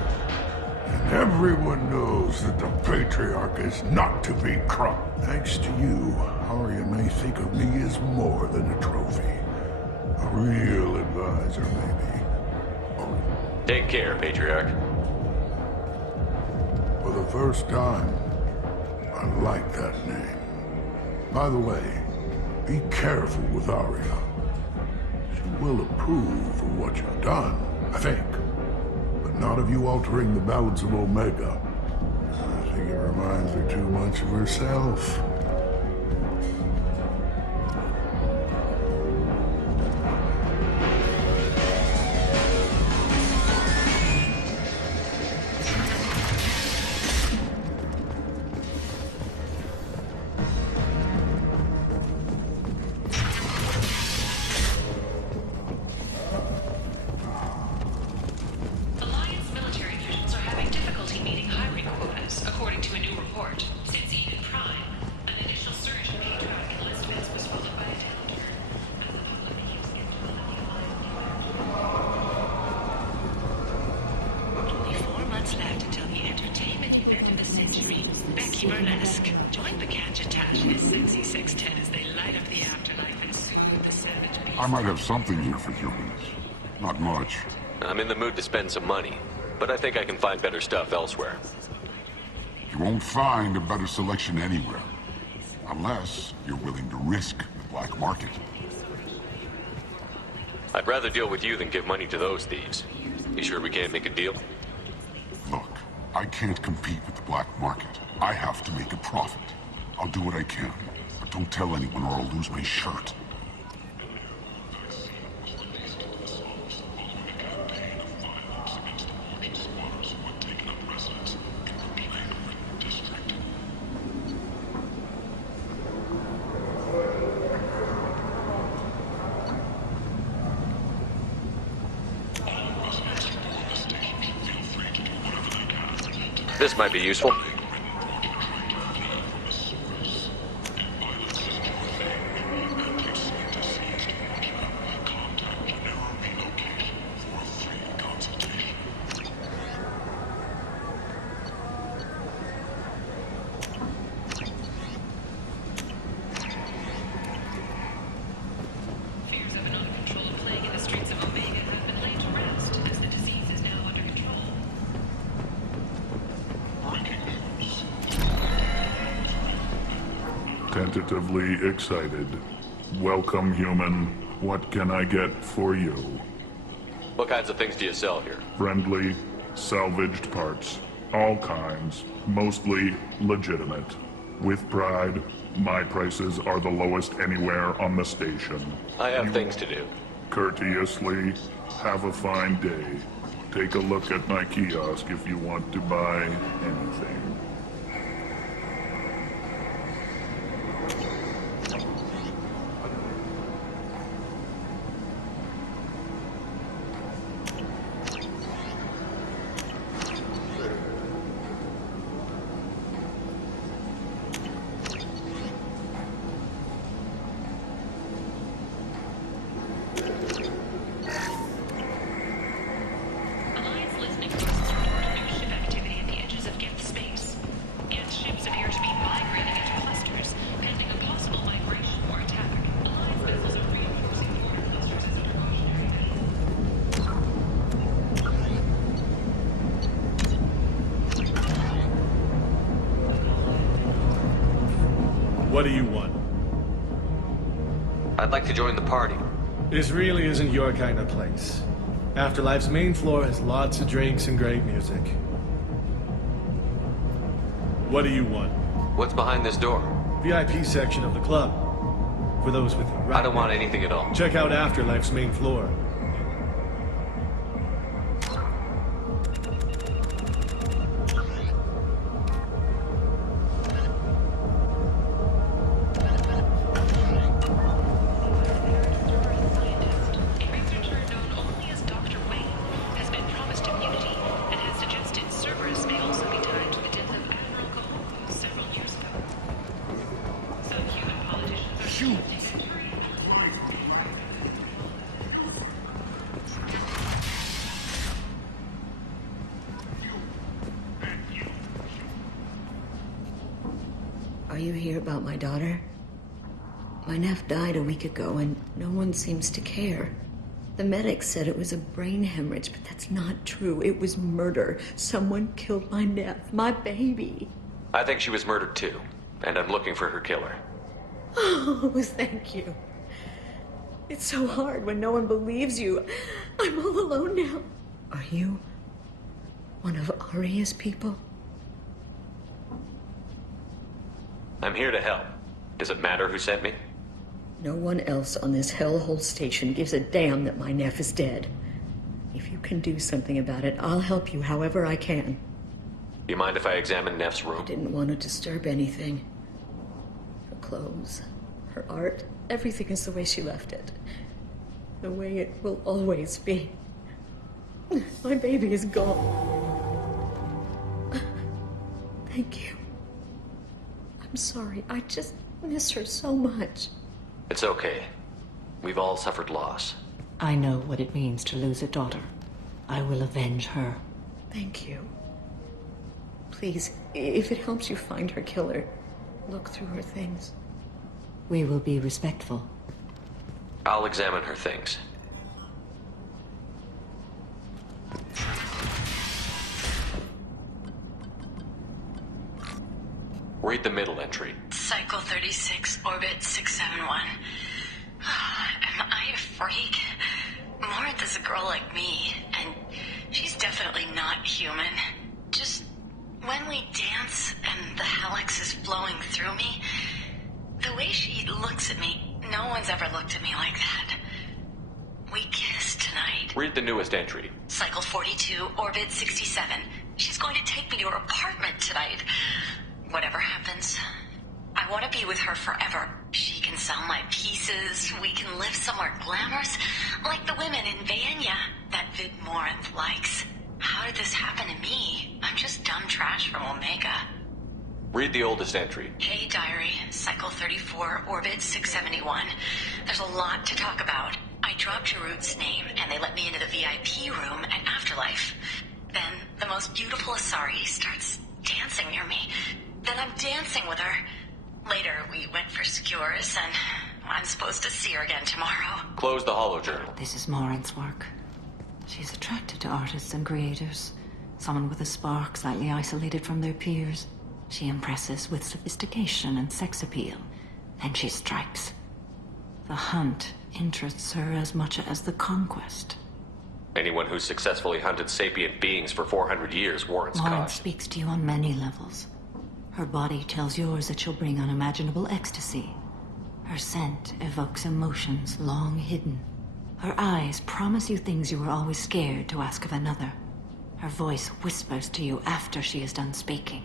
And everyone knows that the Patriarch is not to be cropped. Thanks to you, Arya may think of me as more than a trophy. A real advisor, maybe. Take care, Patriarch. For the first time, I like that name. By the way, be careful with Arya. She will approve of what you've done, I think. But not of you altering the balance of Omega. I think it reminds her too much of herself. Alliance military units are having difficulty meeting hiring quotas, according to a new report. Since Eden Prime, an initial surge in Patriarch enlistments was followed by a downturn. As the public became skeptical of the Alliance. Only 4 months left until the entertainment event of the century, Becky Burlesque. Join the Catch Attach and his sexy sextet as they light up the afterlife and soothe the savage beast. I might have something here for humans. Not much. I'm in the mood to spend some money, but I think I can find better stuff elsewhere. You won't find a better selection anywhere. Unless you're willing to risk the black market. I'd rather deal with you than give money to those thieves. You sure we can't make a deal? Look, I can't compete with the black market. I have to make a profit. I'll do what I can, but don't tell anyone or I'll lose my shirt. This might be useful. Fears of an uncontrolled plague in the streets of Omega have been laid to rest, as the disease is now under control. Tentatively excited. Welcome, human. What can I get for you? What kinds of things do you sell here? Friendly, salvaged parts. All kinds. Mostly legitimate. With pride, my prices are the lowest anywhere on the station. I have things to do. Courteously, have a fine day. Take a look at my kiosk if you want to buy anything. Alliance listening sources report new ship activity at the edges of Geth space. Geth ships appear to be migrating into clusters, pending a possible migration or attack. Alliance vessels are reinforcing border clusters as a precautionary What do you want? I'd like to join the party. This really isn't your kind of place. Afterlife's main floor has lots of drinks and great music. What do you want? What's behind this door? VIP section of the club. For those with you. Right I don't want anything at all. Check out Afterlife's main floor. A researcher known only as Dr. Wayne has been promised immunity and has suggested Cerberus may also be tied to the death of Admiral Cahoon several years ago. Some human politicians are Are you here about my daughter? My nephew died a week ago and no one seems to care. The medics said it was a brain hemorrhage, but that's not true. It was murder. Someone killed my nephew, my baby. I think she was murdered too, and I'm looking for her killer. Oh, thank you. It's so hard when no one believes you. I'm all alone now. Are you one of Aria's people? I'm here to help. Does it matter who sent me? No one else on this hellhole station gives a damn that my nephew is dead. If you can do something about it, I'll help you however I can. You mind if I examine Neff's room? I didn't want to disturb anything. Her clothes, her art, everything is the way she left it. The way it will always be. My baby is gone. Thank you. I'm sorry. I just miss her so much. It's okay. We've all suffered loss. I know what it means to lose a daughter. I will avenge her. Thank you. Please, if it helps you find her killer, look through her things. We will be respectful. I'll examine her things. Read the middle entry. Cycle 36, orbit 671. Am I a freak? Morinth is a girl like me, and she's definitely not human. Just when we dance and the helix is flowing through me, the way she looks at me, no one's ever looked at me like that. We kissed tonight. Read the newest entry. Cycle 42, orbit 67. She's going to take me to her apartment tonight. Whatever happens, I want to be with her forever. She can sell my pieces. We can live somewhere glamorous, like the women in Vanya that Vid Morinth likes. How how did this happen to me? I'm just dumb trash from Omega. Read the oldest entry. Hey, Diary. Cycle 34, Orbit 671. There's a lot to talk about. I dropped your root's name, and they let me into the VIP room at Afterlife. Then, the most beautiful Asari starts dancing near me. Then I'm dancing with her. Later, we went for skewers, and I'm supposed to see her again tomorrow. Close the holo journal. This is Morin's work. She's attracted to artists and creators. Someone with a spark, slightly isolated from their peers. She impresses with sophistication and sex appeal. Then she strikes. The hunt interests her as much as the conquest. Anyone who's successfully hunted sapient beings for 400 years warrants Morin caution. speaks to you on many levels. Her body tells yours that she'll bring unimaginable ecstasy. Her scent evokes emotions long hidden. Her eyes promise you things you were always scared to ask of another. Her voice whispers to you after she is done speaking.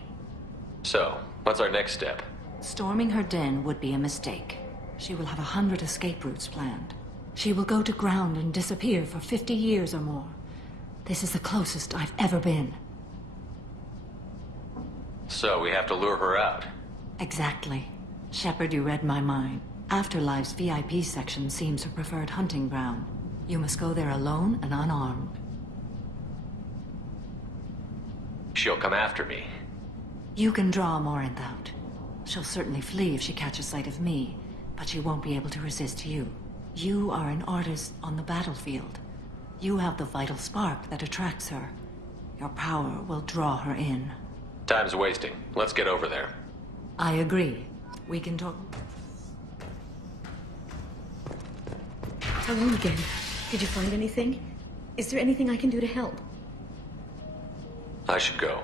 So, what's our next step? Storming her den would be a mistake. She will have 100 escape routes planned. She will go to ground and disappear for 50 years or more. This is the closest I've ever been. So, we have to lure her out. Exactly. Shepard, you read my mind. Afterlife's VIP section seems her preferred hunting ground. You must go there alone and unarmed. She'll come after me. You can draw Morin out. She'll certainly flee if she catches sight of me, but she won't be able to resist you. You are an artist on the battlefield. You have the vital spark that attracts her. Your power will draw her in. Time's wasting. Let's get over there. I agree. We can talk... Hello again. Did you find anything? Is there anything I can do to help? I should go.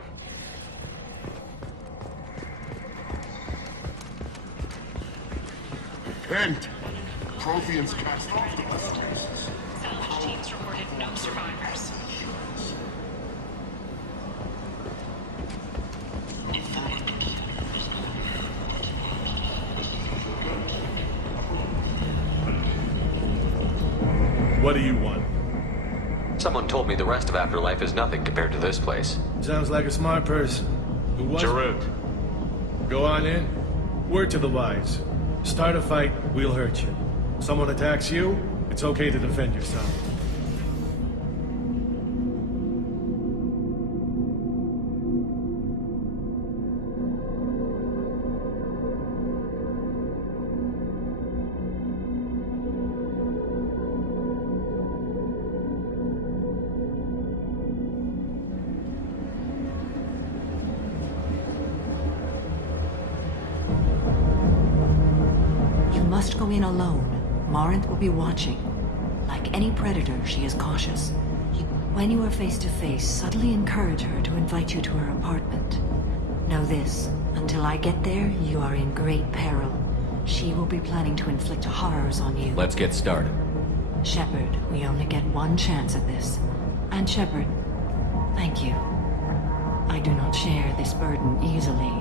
Repent! Protheans cast off the messages. Salvage teams reported no survivors. What do you want? Someone told me the rest of Afterlife is nothing compared to this place. Sounds like a smart person. Who was Jarut. Go on in. Word to the wise. Start a fight, we'll hurt you. Someone attacks you, it's okay to defend yourself. Must go in alone. Morinth will be watching. Like any predator, she is cautious. When you are face to face, subtly encourage her to invite you to her apartment. Know this, until I get there, you are in great peril. She will be planning to inflict horrors on you. Let's get started. Shepard, we only get one chance at this. And Shepard, thank you. I do not share this burden easily.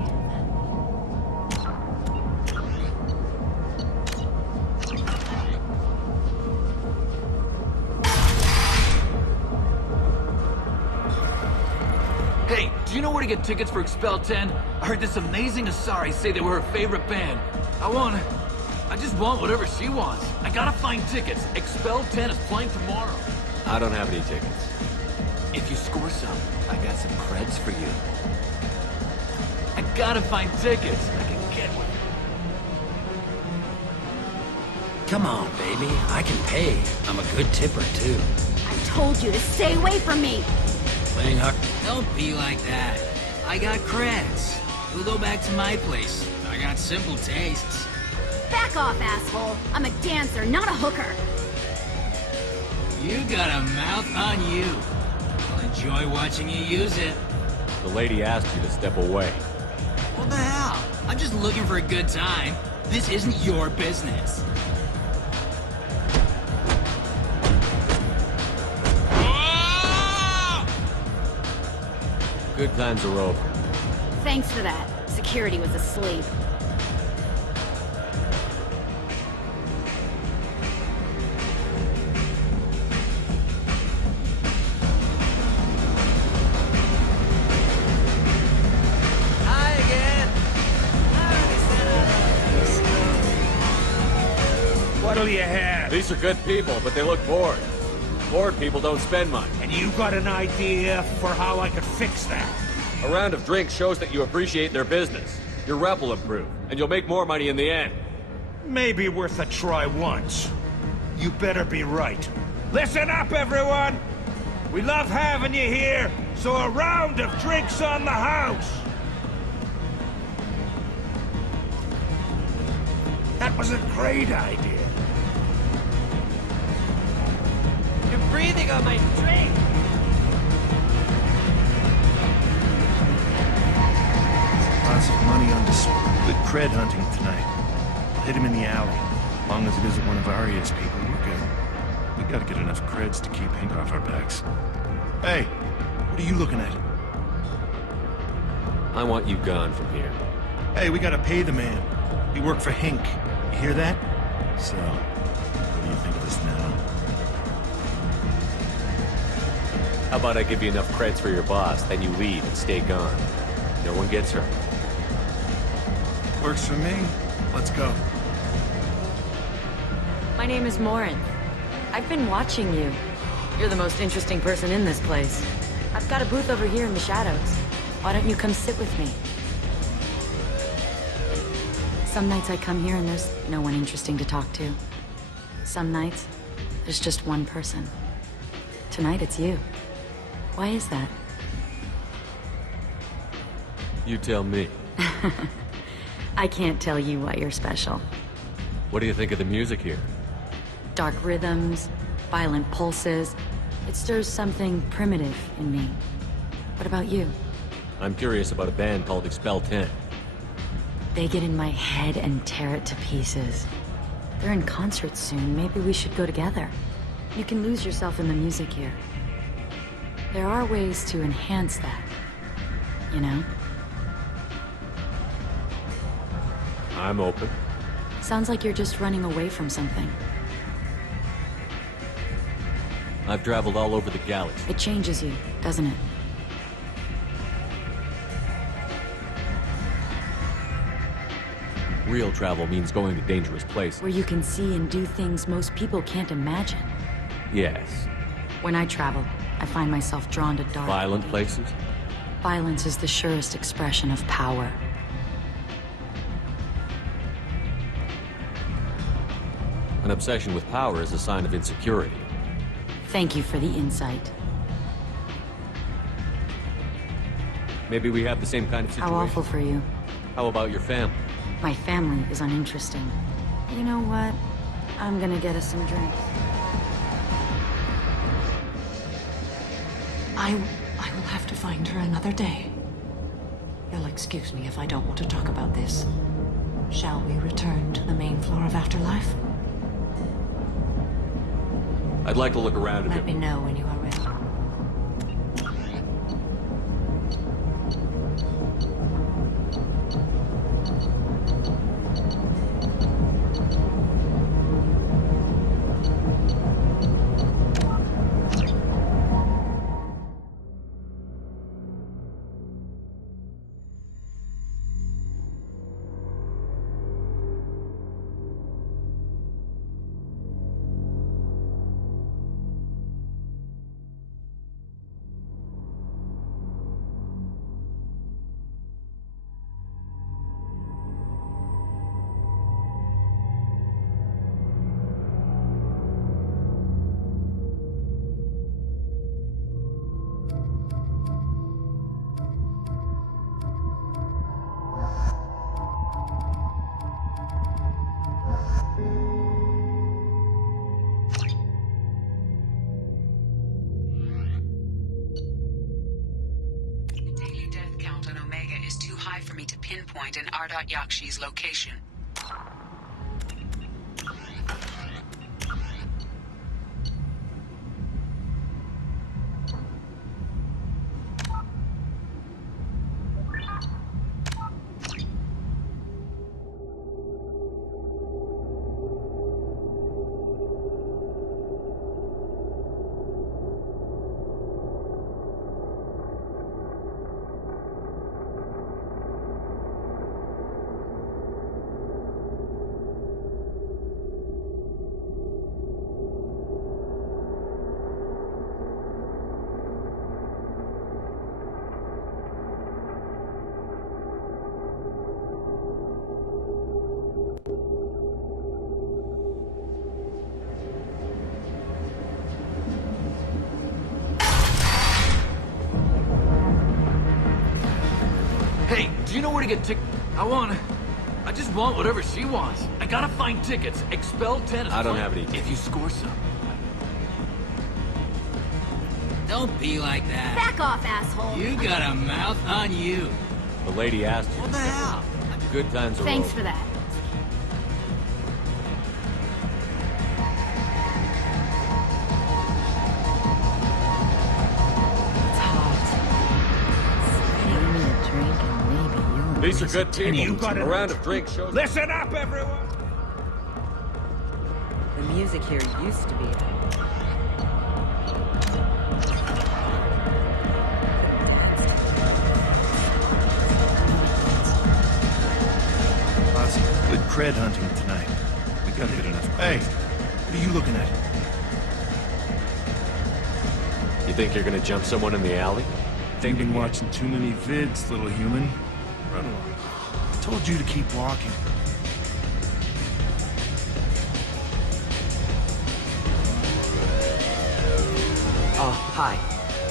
Hey, do you know where to get tickets for Expel 10? I heard this amazing Asari say they were her favorite band. I just want whatever she wants. I gotta find tickets. Expel 10 is playing tomorrow. I don't have any tickets. If you score some, I got some creds for you. I gotta find tickets. I can get one. Come on, baby. I can pay. I'm a good tipper, too. I told you to stay away from me! Playing hard. Don't be like that. I got creds. We'll go back to my place. I got simple tastes. Back off, asshole! I'm a dancer, not a hooker! You got a mouth on you. I'll enjoy watching you use it. The lady asked you to step away. What the hell? I'm just looking for a good time. This isn't your business. Good times are over. Thanks for that. Security was asleep. What'll you have? These are good people, but they look bored. Bored people don't spend much. And you got an idea for how I could fix that? A round of drinks shows that you appreciate their business. Your rep will improve, and you'll make more money in the end. Maybe worth a try once. You better be right. Listen up, everyone! We love having you here, so a round of drinks on the house! That was a great idea. You're breathing on my drink! Lots of money on display. Good cred hunting tonight. I'll hit him in the alley. As long as it isn't one of Arya's people, we're good. We gotta get enough creds to keep Hank off our backs. Hey, what are you looking at? I want you gone from here. Hey, we gotta pay the man. We work for Hink. You hear that? So, what do you think of this now? How about I give you enough creds for your boss, then you leave and stay gone. No one gets hurt. Works for me. Let's go. My name is Morin. I've been watching you. You're the most interesting person in this place. I've got a booth over here in the shadows. Why don't you come sit with me? Some nights I come here and there's no one interesting to talk to. Some nights, there's just one person. Tonight it's you. Why is that? You tell me. I can't tell you why you're special. What do you think of the music here? Dark rhythms, violent pulses. It stirs something primitive in me. What about you? I'm curious about a band called Expel 10. They get in my head and tear it to pieces. They're in concert soon. Maybe we should go together. You can lose yourself in the music here. There are ways to enhance that, you know? I'm open. Sounds like you're just running away from something. I've traveled all over the galaxy. It changes you, doesn't it? Real travel means going to dangerous places. Where you can see and do things most people can't imagine. Yes. When I travel, I find myself drawn to dark... Violent places? Violence is the surest expression of power. An obsession with power is a sign of insecurity. Thank you for the insight. Maybe we have the same kind of situation. How awful for you. How about your family? My family is uninteresting. You know what? I'm gonna get us some drinks. I will have to find her another day. You'll excuse me if I don't want to talk about this. Shall we return to the main floor of Afterlife? I'd like to look around a bit. Let me know when you are ready. For me to pinpoint an Ardat Yakshi's location. know where to get tickets? I just want whatever she wants. I gotta find tickets. Expel 10 is I don't playing. have any tickets. If you score some. Don't be like that. Back off, asshole. You got a mouth on you. The lady asked you. What the hell? Good times are Thanks over. for that. These are good people. You got A it. round of drinks shows. Listen up, everyone! The music here used to be. Good cred hunting tonight. We gotta get enough. Hey, what are you looking at? You think you're gonna jump someone in the alley? You've been watching too many vids, little human. Run along. I told you to keep walking. Hi.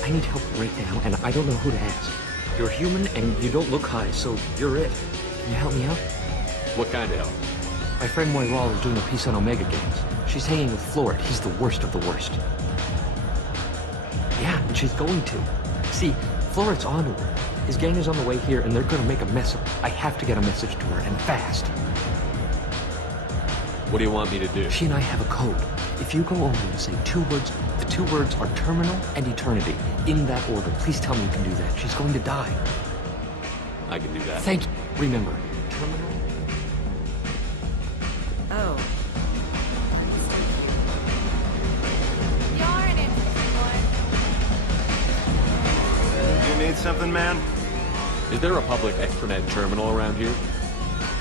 I need help right now, and I don't know who to ask. You're human, and you don't look high, so you're it. Can you help me out? What kind of help? My friend Moiral is doing a piece on Omega Games. She's hanging with Florid. He's the worst of the worst. Yeah, and she's going to. See, Florid's onto her. His gang is on the way here, and they're gonna make a mess of it. I have to get a message to her, and fast. What do you want me to do? She and I have a code. If you go over and say 2 words, the 2 words are terminal and eternity. In that order. Please tell me you can do that. She's going to die. I can do that. Thank you. Remember, terminal. Oh. You're an interesting one. You need something, man? Is there a public extranet terminal around here?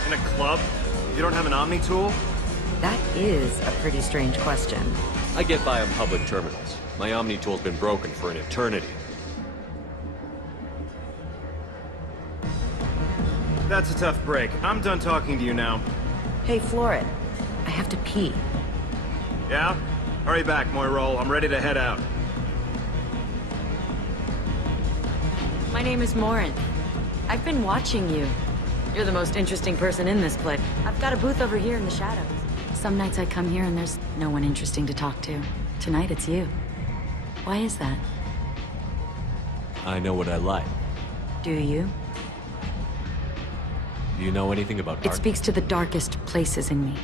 In a club? You don't have an Omni tool? That is a pretty strange question. I get by on public terminals. My Omni tool's been broken for an eternity. That's a tough break. I'm done talking to you now. Hey, Florid. I have to pee. Yeah? Hurry back, Moiral. I'm ready to head out. My name is Morin. I've been watching you. You're the most interesting person in this place. I've got a booth over here in the shadows. Some nights I come here and there's no one interesting to talk to. Tonight it's you. Why is that? I know what I like. Do you? Do you know anything about It art? speaks to the darkest places in me.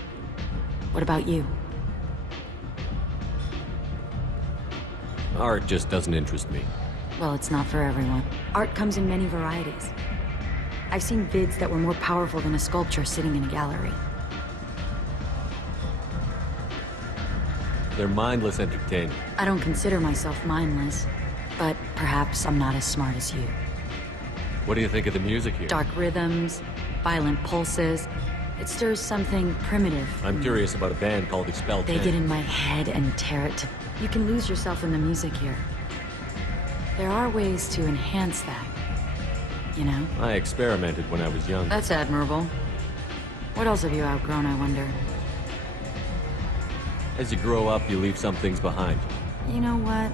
What about you? Art just doesn't interest me. Well, it's not for everyone. Art comes in many varieties. I've seen vids that were more powerful than a sculpture sitting in a gallery. They're mindless entertainment. I don't consider myself mindless, but perhaps I'm not as smart as you. What do you think of the music here? Dark rhythms, violent pulses. It stirs something primitive. I'm curious about a band called Expel 10. They get in my head and tear it to... You can lose yourself in the music here. There are ways to enhance that, you know? I experimented when I was young. That's admirable. What else have you outgrown, I wonder? As you grow up, you leave some things behind. You know what?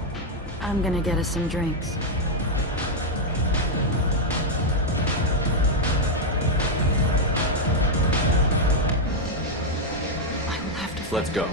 I'm gonna get us some drinks. Let's go.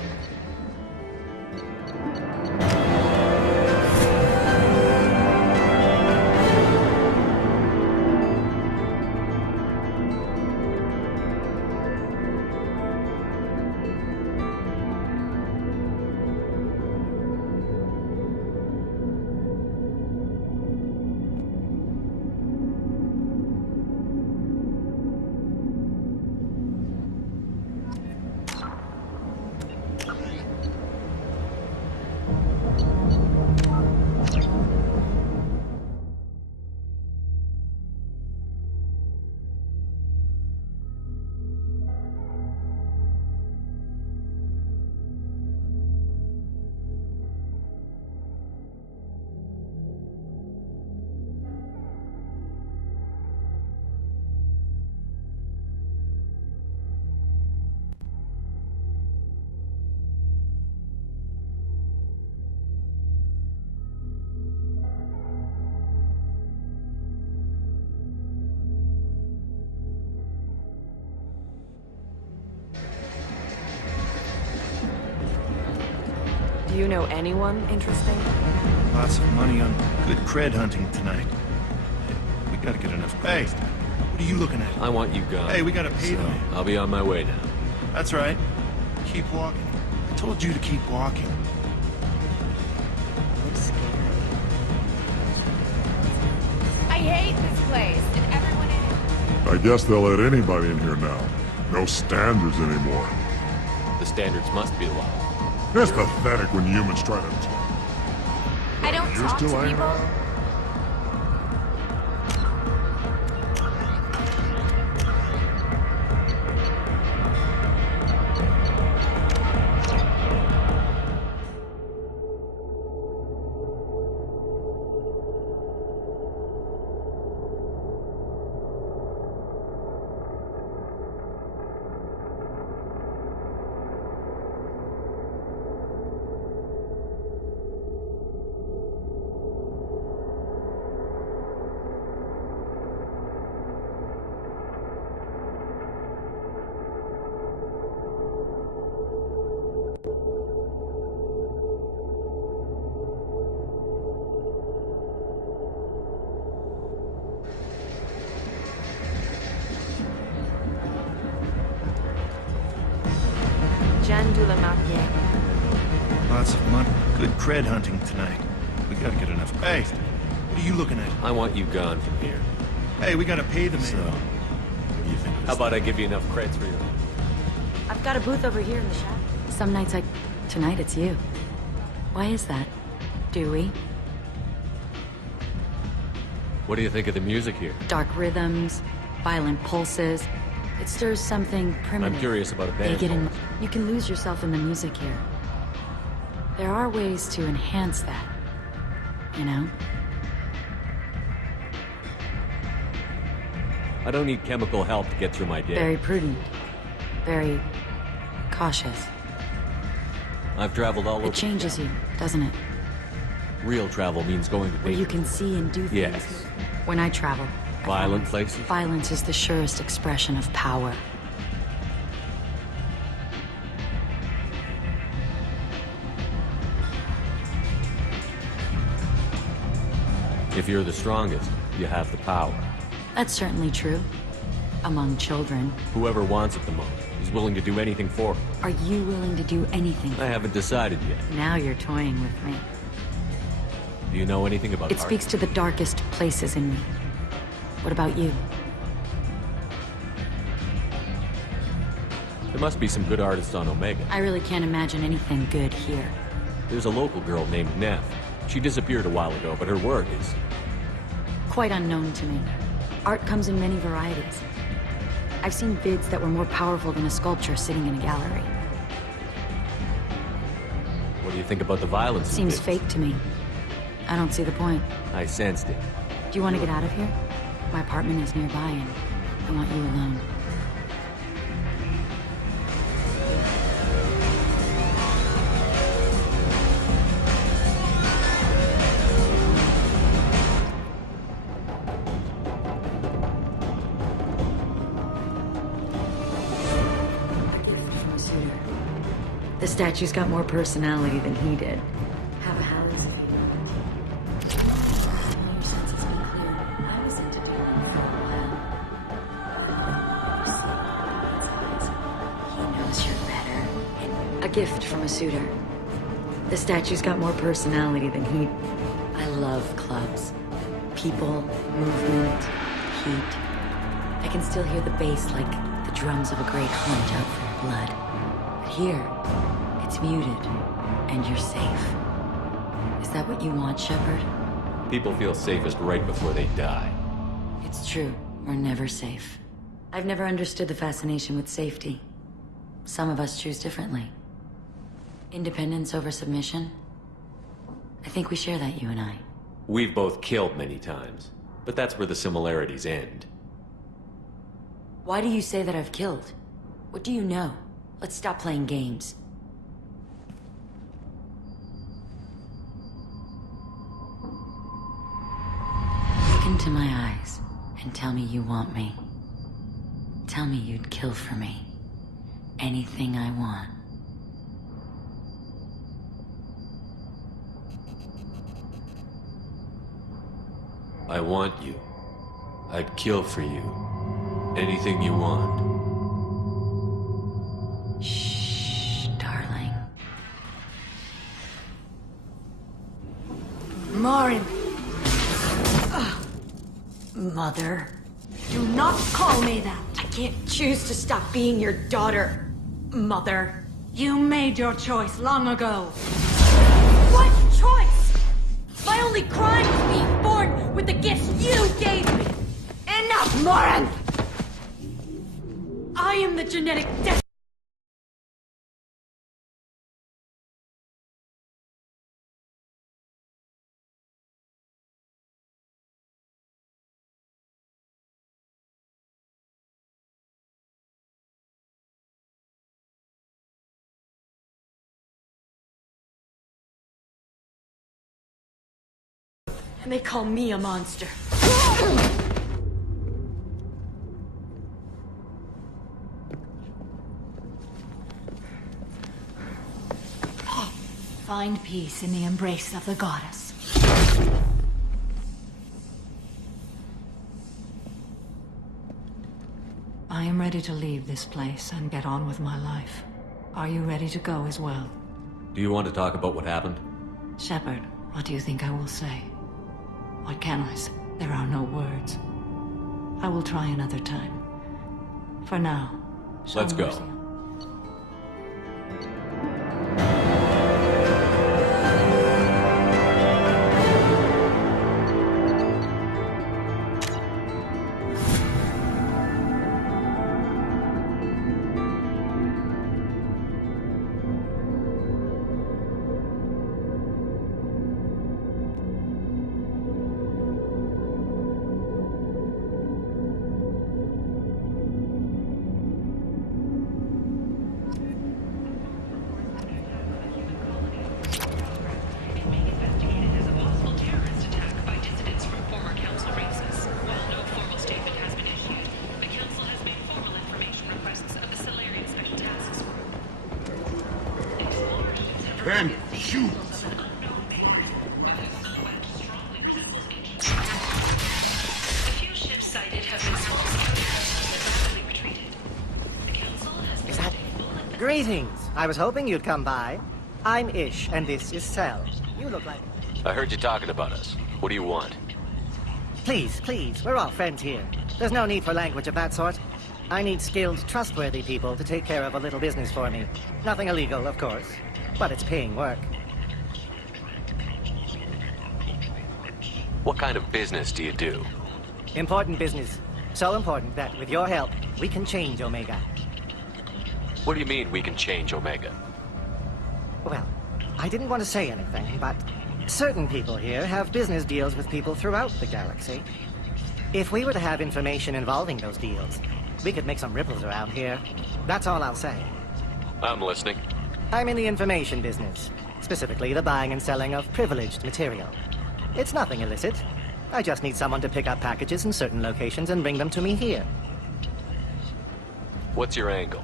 Do you know anyone interesting? Lots of money on good cred hunting tonight. We gotta get enough cred. Hey, what are you looking at? I want you gone. Hey, we gotta pay them. I'll be on my way now. That's right. Keep walking. I told you to keep walking. I hate this place and everyone in it. I guess they'll let anybody in here now. No standards anymore. The standards must be low. It's pathetic when humans try to talk. I don't You're talk still to angry? people. Lots of money. Good cred hunting tonight. We gotta get enough. Hey, what are you looking at? I want you gone from here. Hey, we gotta pay them. So, what do you think of this? How about I give you enough creds for your... I've got a booth over here in the shadow. Some nights Tonight it's you. Why is that? Do we? What do you think of the music here? Dark rhythms, violent pulses. It stirs something primitive. I'm curious about a band. They get in. You can lose yourself in the music here. There are ways to enhance that, you know? I don't need chemical help to get through my day. Very prudent. Very cautious. I've traveled all over. It changes you, doesn't it? Real travel means going to Where you can see and do things. Yes. When I travel, Violent places? violence is the surest expression of power. If you're the strongest, you have the power. That's certainly true. Among children. Whoever wants it the most is willing to do anything for it. Are you willing to do anything? I haven't decided yet. Now you're toying with me. Do you know anything about It art? speaks to the darkest places in me. What about you? There must be some good artists on Omega. I really can't imagine anything good here. There's a local girl named Neff. She disappeared a while ago, but her work is... Quite unknown to me. Art comes in many varieties. I've seen vids that were more powerful than a sculpture sitting in a gallery. What do you think about the violence? in Seems vids? fake to me. I don't see the point. I sensed it. Do you want to get out of here? My apartment is nearby and I want you alone. The statue's got more personality than he did. Have a hallucination. Your senses be clear. I was sent to do He knows you're better. A gift from a suitor. The statue's got more personality than he... I love clubs. People, movement, heat. I can still hear the bass like the drums of a great hunt out for your blood. But here... it's muted, and you're safe. Is that what you want, Shepard? People feel safest right before they die. It's true. We're never safe. I've never understood the fascination with safety. Some of us choose differently. Independence over submission? I think we share that, you and I. We've both killed many times, but that's where the similarities end. Why do you say that I've killed? What do you know? Let's stop playing games. Look into my eyes and tell me you want me. Tell me you'd kill for me. Anything I want. I want you. I'd kill for you. Anything you want. Shh, darling. Marin! Mother. Do not call me that! I can't choose to stop being your daughter, Mother. You made your choice long ago. What choice? My only crime was being born with the gifts you gave me. Enough, Morin! I am the genetic destiny. And they call me a monster. Find peace in the embrace of the goddess. I am ready to leave this place and get on with my life. Are you ready to go as well? Do you want to talk about what happened? Shepard, what do you think I will say? What can I say? There are no words. I will try another time. For now, show Let's go. mercy. Ben, shoot! Is that... Greetings. I was hoping you'd come by. I'm Ish, and this is Cell. You look like... I heard you talking about us. What do you want? Please, please, we're all friends here. There's no need for language of that sort. I need skilled, trustworthy people to take care of a little business for me. Nothing illegal, of course, but it's paying work. What kind of business do you do? Important business. So important that, with your help, we can change Omega. What do you mean we can change Omega? Well, I didn't want to say anything, but certain people here have business deals with people throughout the galaxy. If we were to have information involving those deals, we could make some ripples around here. That's all I'll say. I'm listening. I'm in the information business, specifically the buying and selling of privileged material. It's nothing illicit. I just need someone to pick up packages in certain locations and bring them to me here. What's your angle?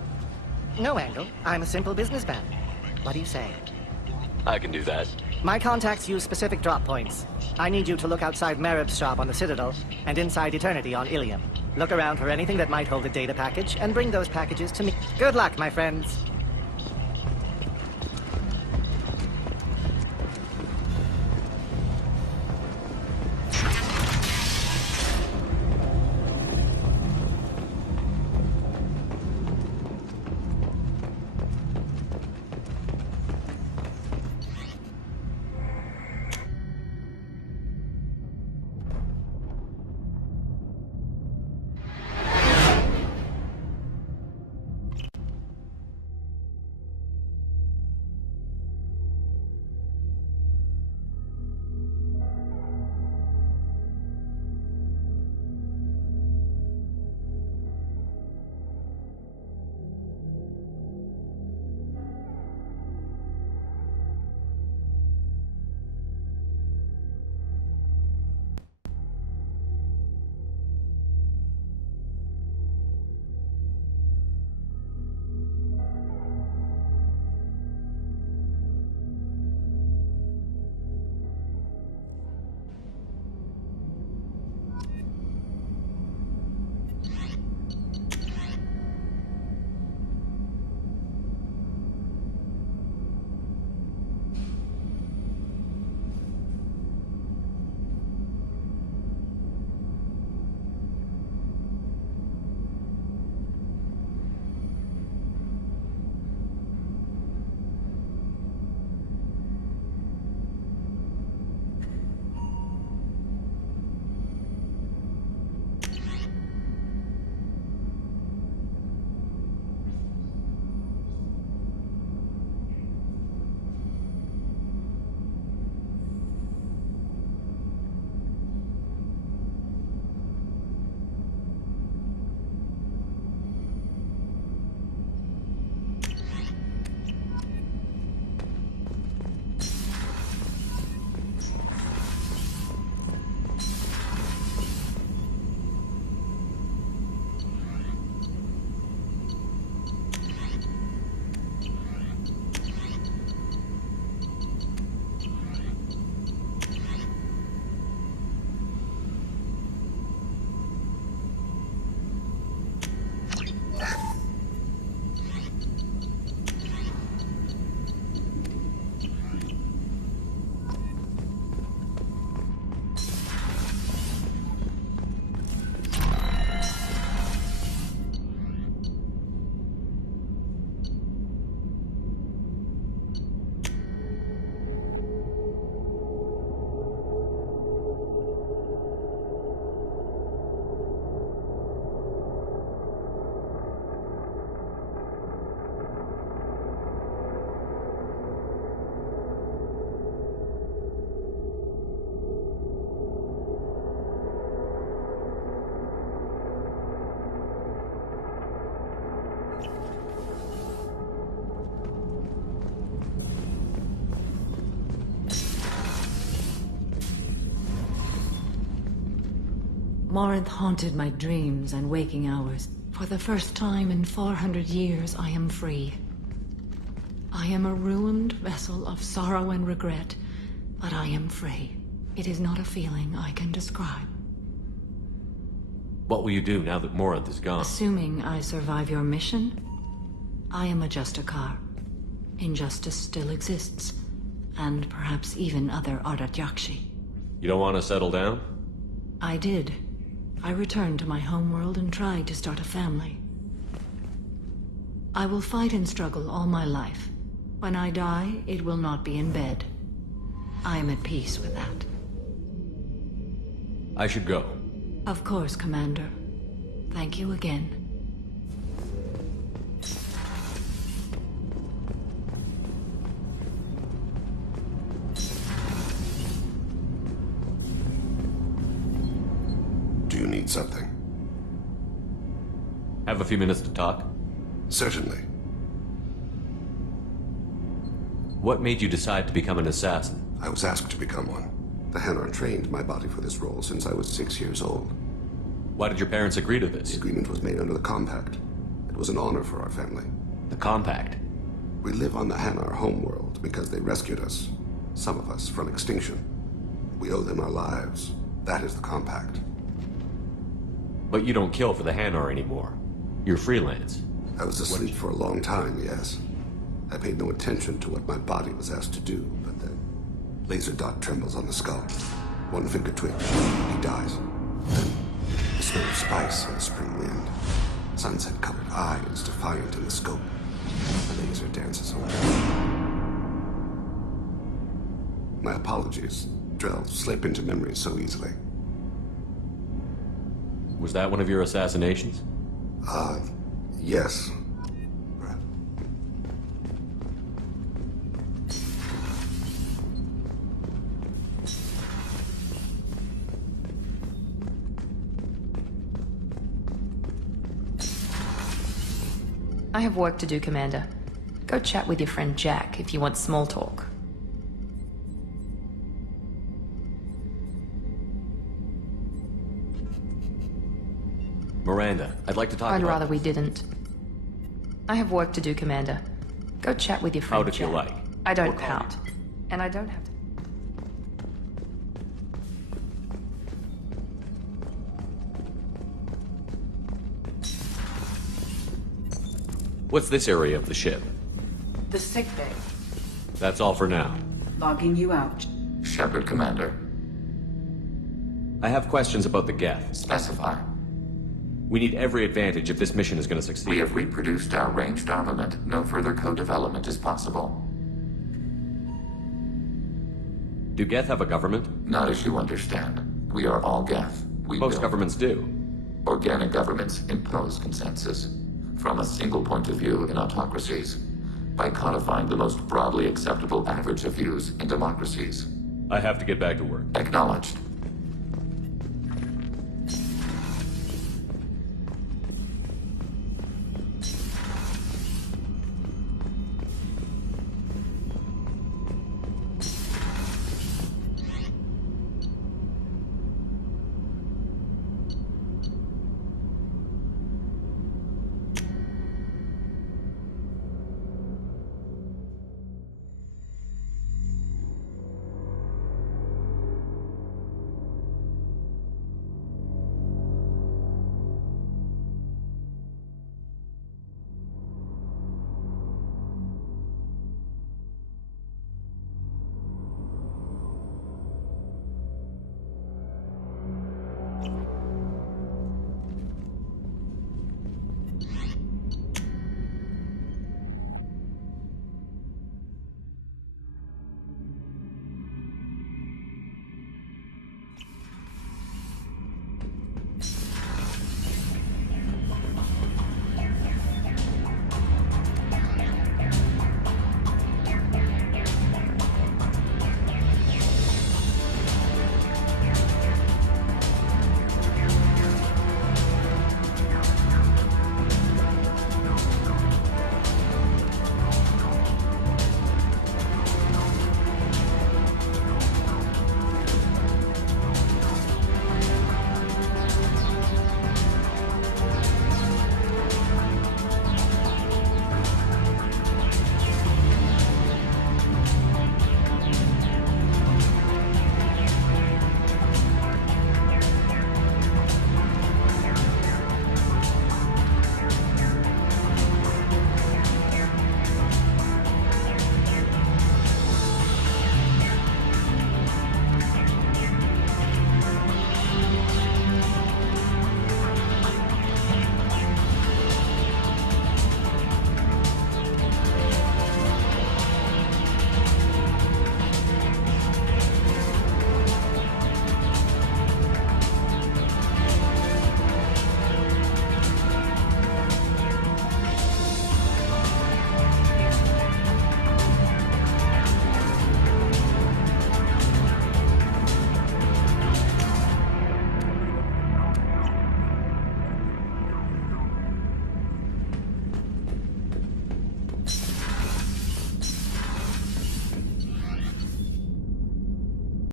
No angle. I'm a simple businessman. What do you say? I can do that. My contacts use specific drop points. I need you to look outside Merib's shop on the Citadel and inside Eternity on Ilium. Look around for anything that might hold a data package and bring those packages to me. Good luck, my friends. Morinth haunted my dreams and waking hours. For the first time in 400 years, I am free. I am a ruined vessel of sorrow and regret, but I am free. It is not a feeling I can describe. What will you do now that Morinth is gone? Assuming I survive your mission, I am a Justicar. Injustice still exists, and perhaps even other Ardat Yakshi. You don't want to settle down? I did. I returned to my homeworld and tried to start a family. I will fight and struggle all my life. When I die, it will not be in bed. I am at peace with that. I should go. Of course, Commander. Thank you again. Do you need something? Have a few minutes to talk? Certainly. What made you decide to become an assassin? I was asked to become one. The Hanar trained my body for this role since I was 6 years old. Why did your parents agree to this? The agreement was made under the Compact. It was an honor for our family. The Compact? We live on the Hanar homeworld because they rescued us, some of us, from extinction. We owe them our lives. That is the Compact. But you don't kill for the Hanar anymore. You're freelance. I was asleep for a long time, yes. I paid no attention to what my body was asked to do, but the laser dot trembles on the skull. One finger twitch. He dies. Then the smell of spice on the spring wind. Sunset-colored eyes defiant in the scope. The laser dances away. My apologies. Drell slip into memory so easily. Was that one of your assassinations? Yes. I have work to do, Commander. Go chat with your friend Jack if you want small talk. Miranda, I'd like to talk I'd about rather this. we didn't. I have work to do, Commander. Go chat with your friend Pout if you Jack. like. I don't Or call pout. And I don't have to... What's this area of the ship? The sick bay. That's all for now. Logging you out. Shepard, Commander. I have questions about the Geth. Specify. We need every advantage if this mission is going to succeed. We have reproduced our ranged armament. No further co-development is possible. Do Geth have a government? Not as you understand. We are all Geth. Most governments do. Organic governments impose consensus from a single point of view in autocracies by codifying the most broadly acceptable average of views in democracies. I have to get back to work. Acknowledged.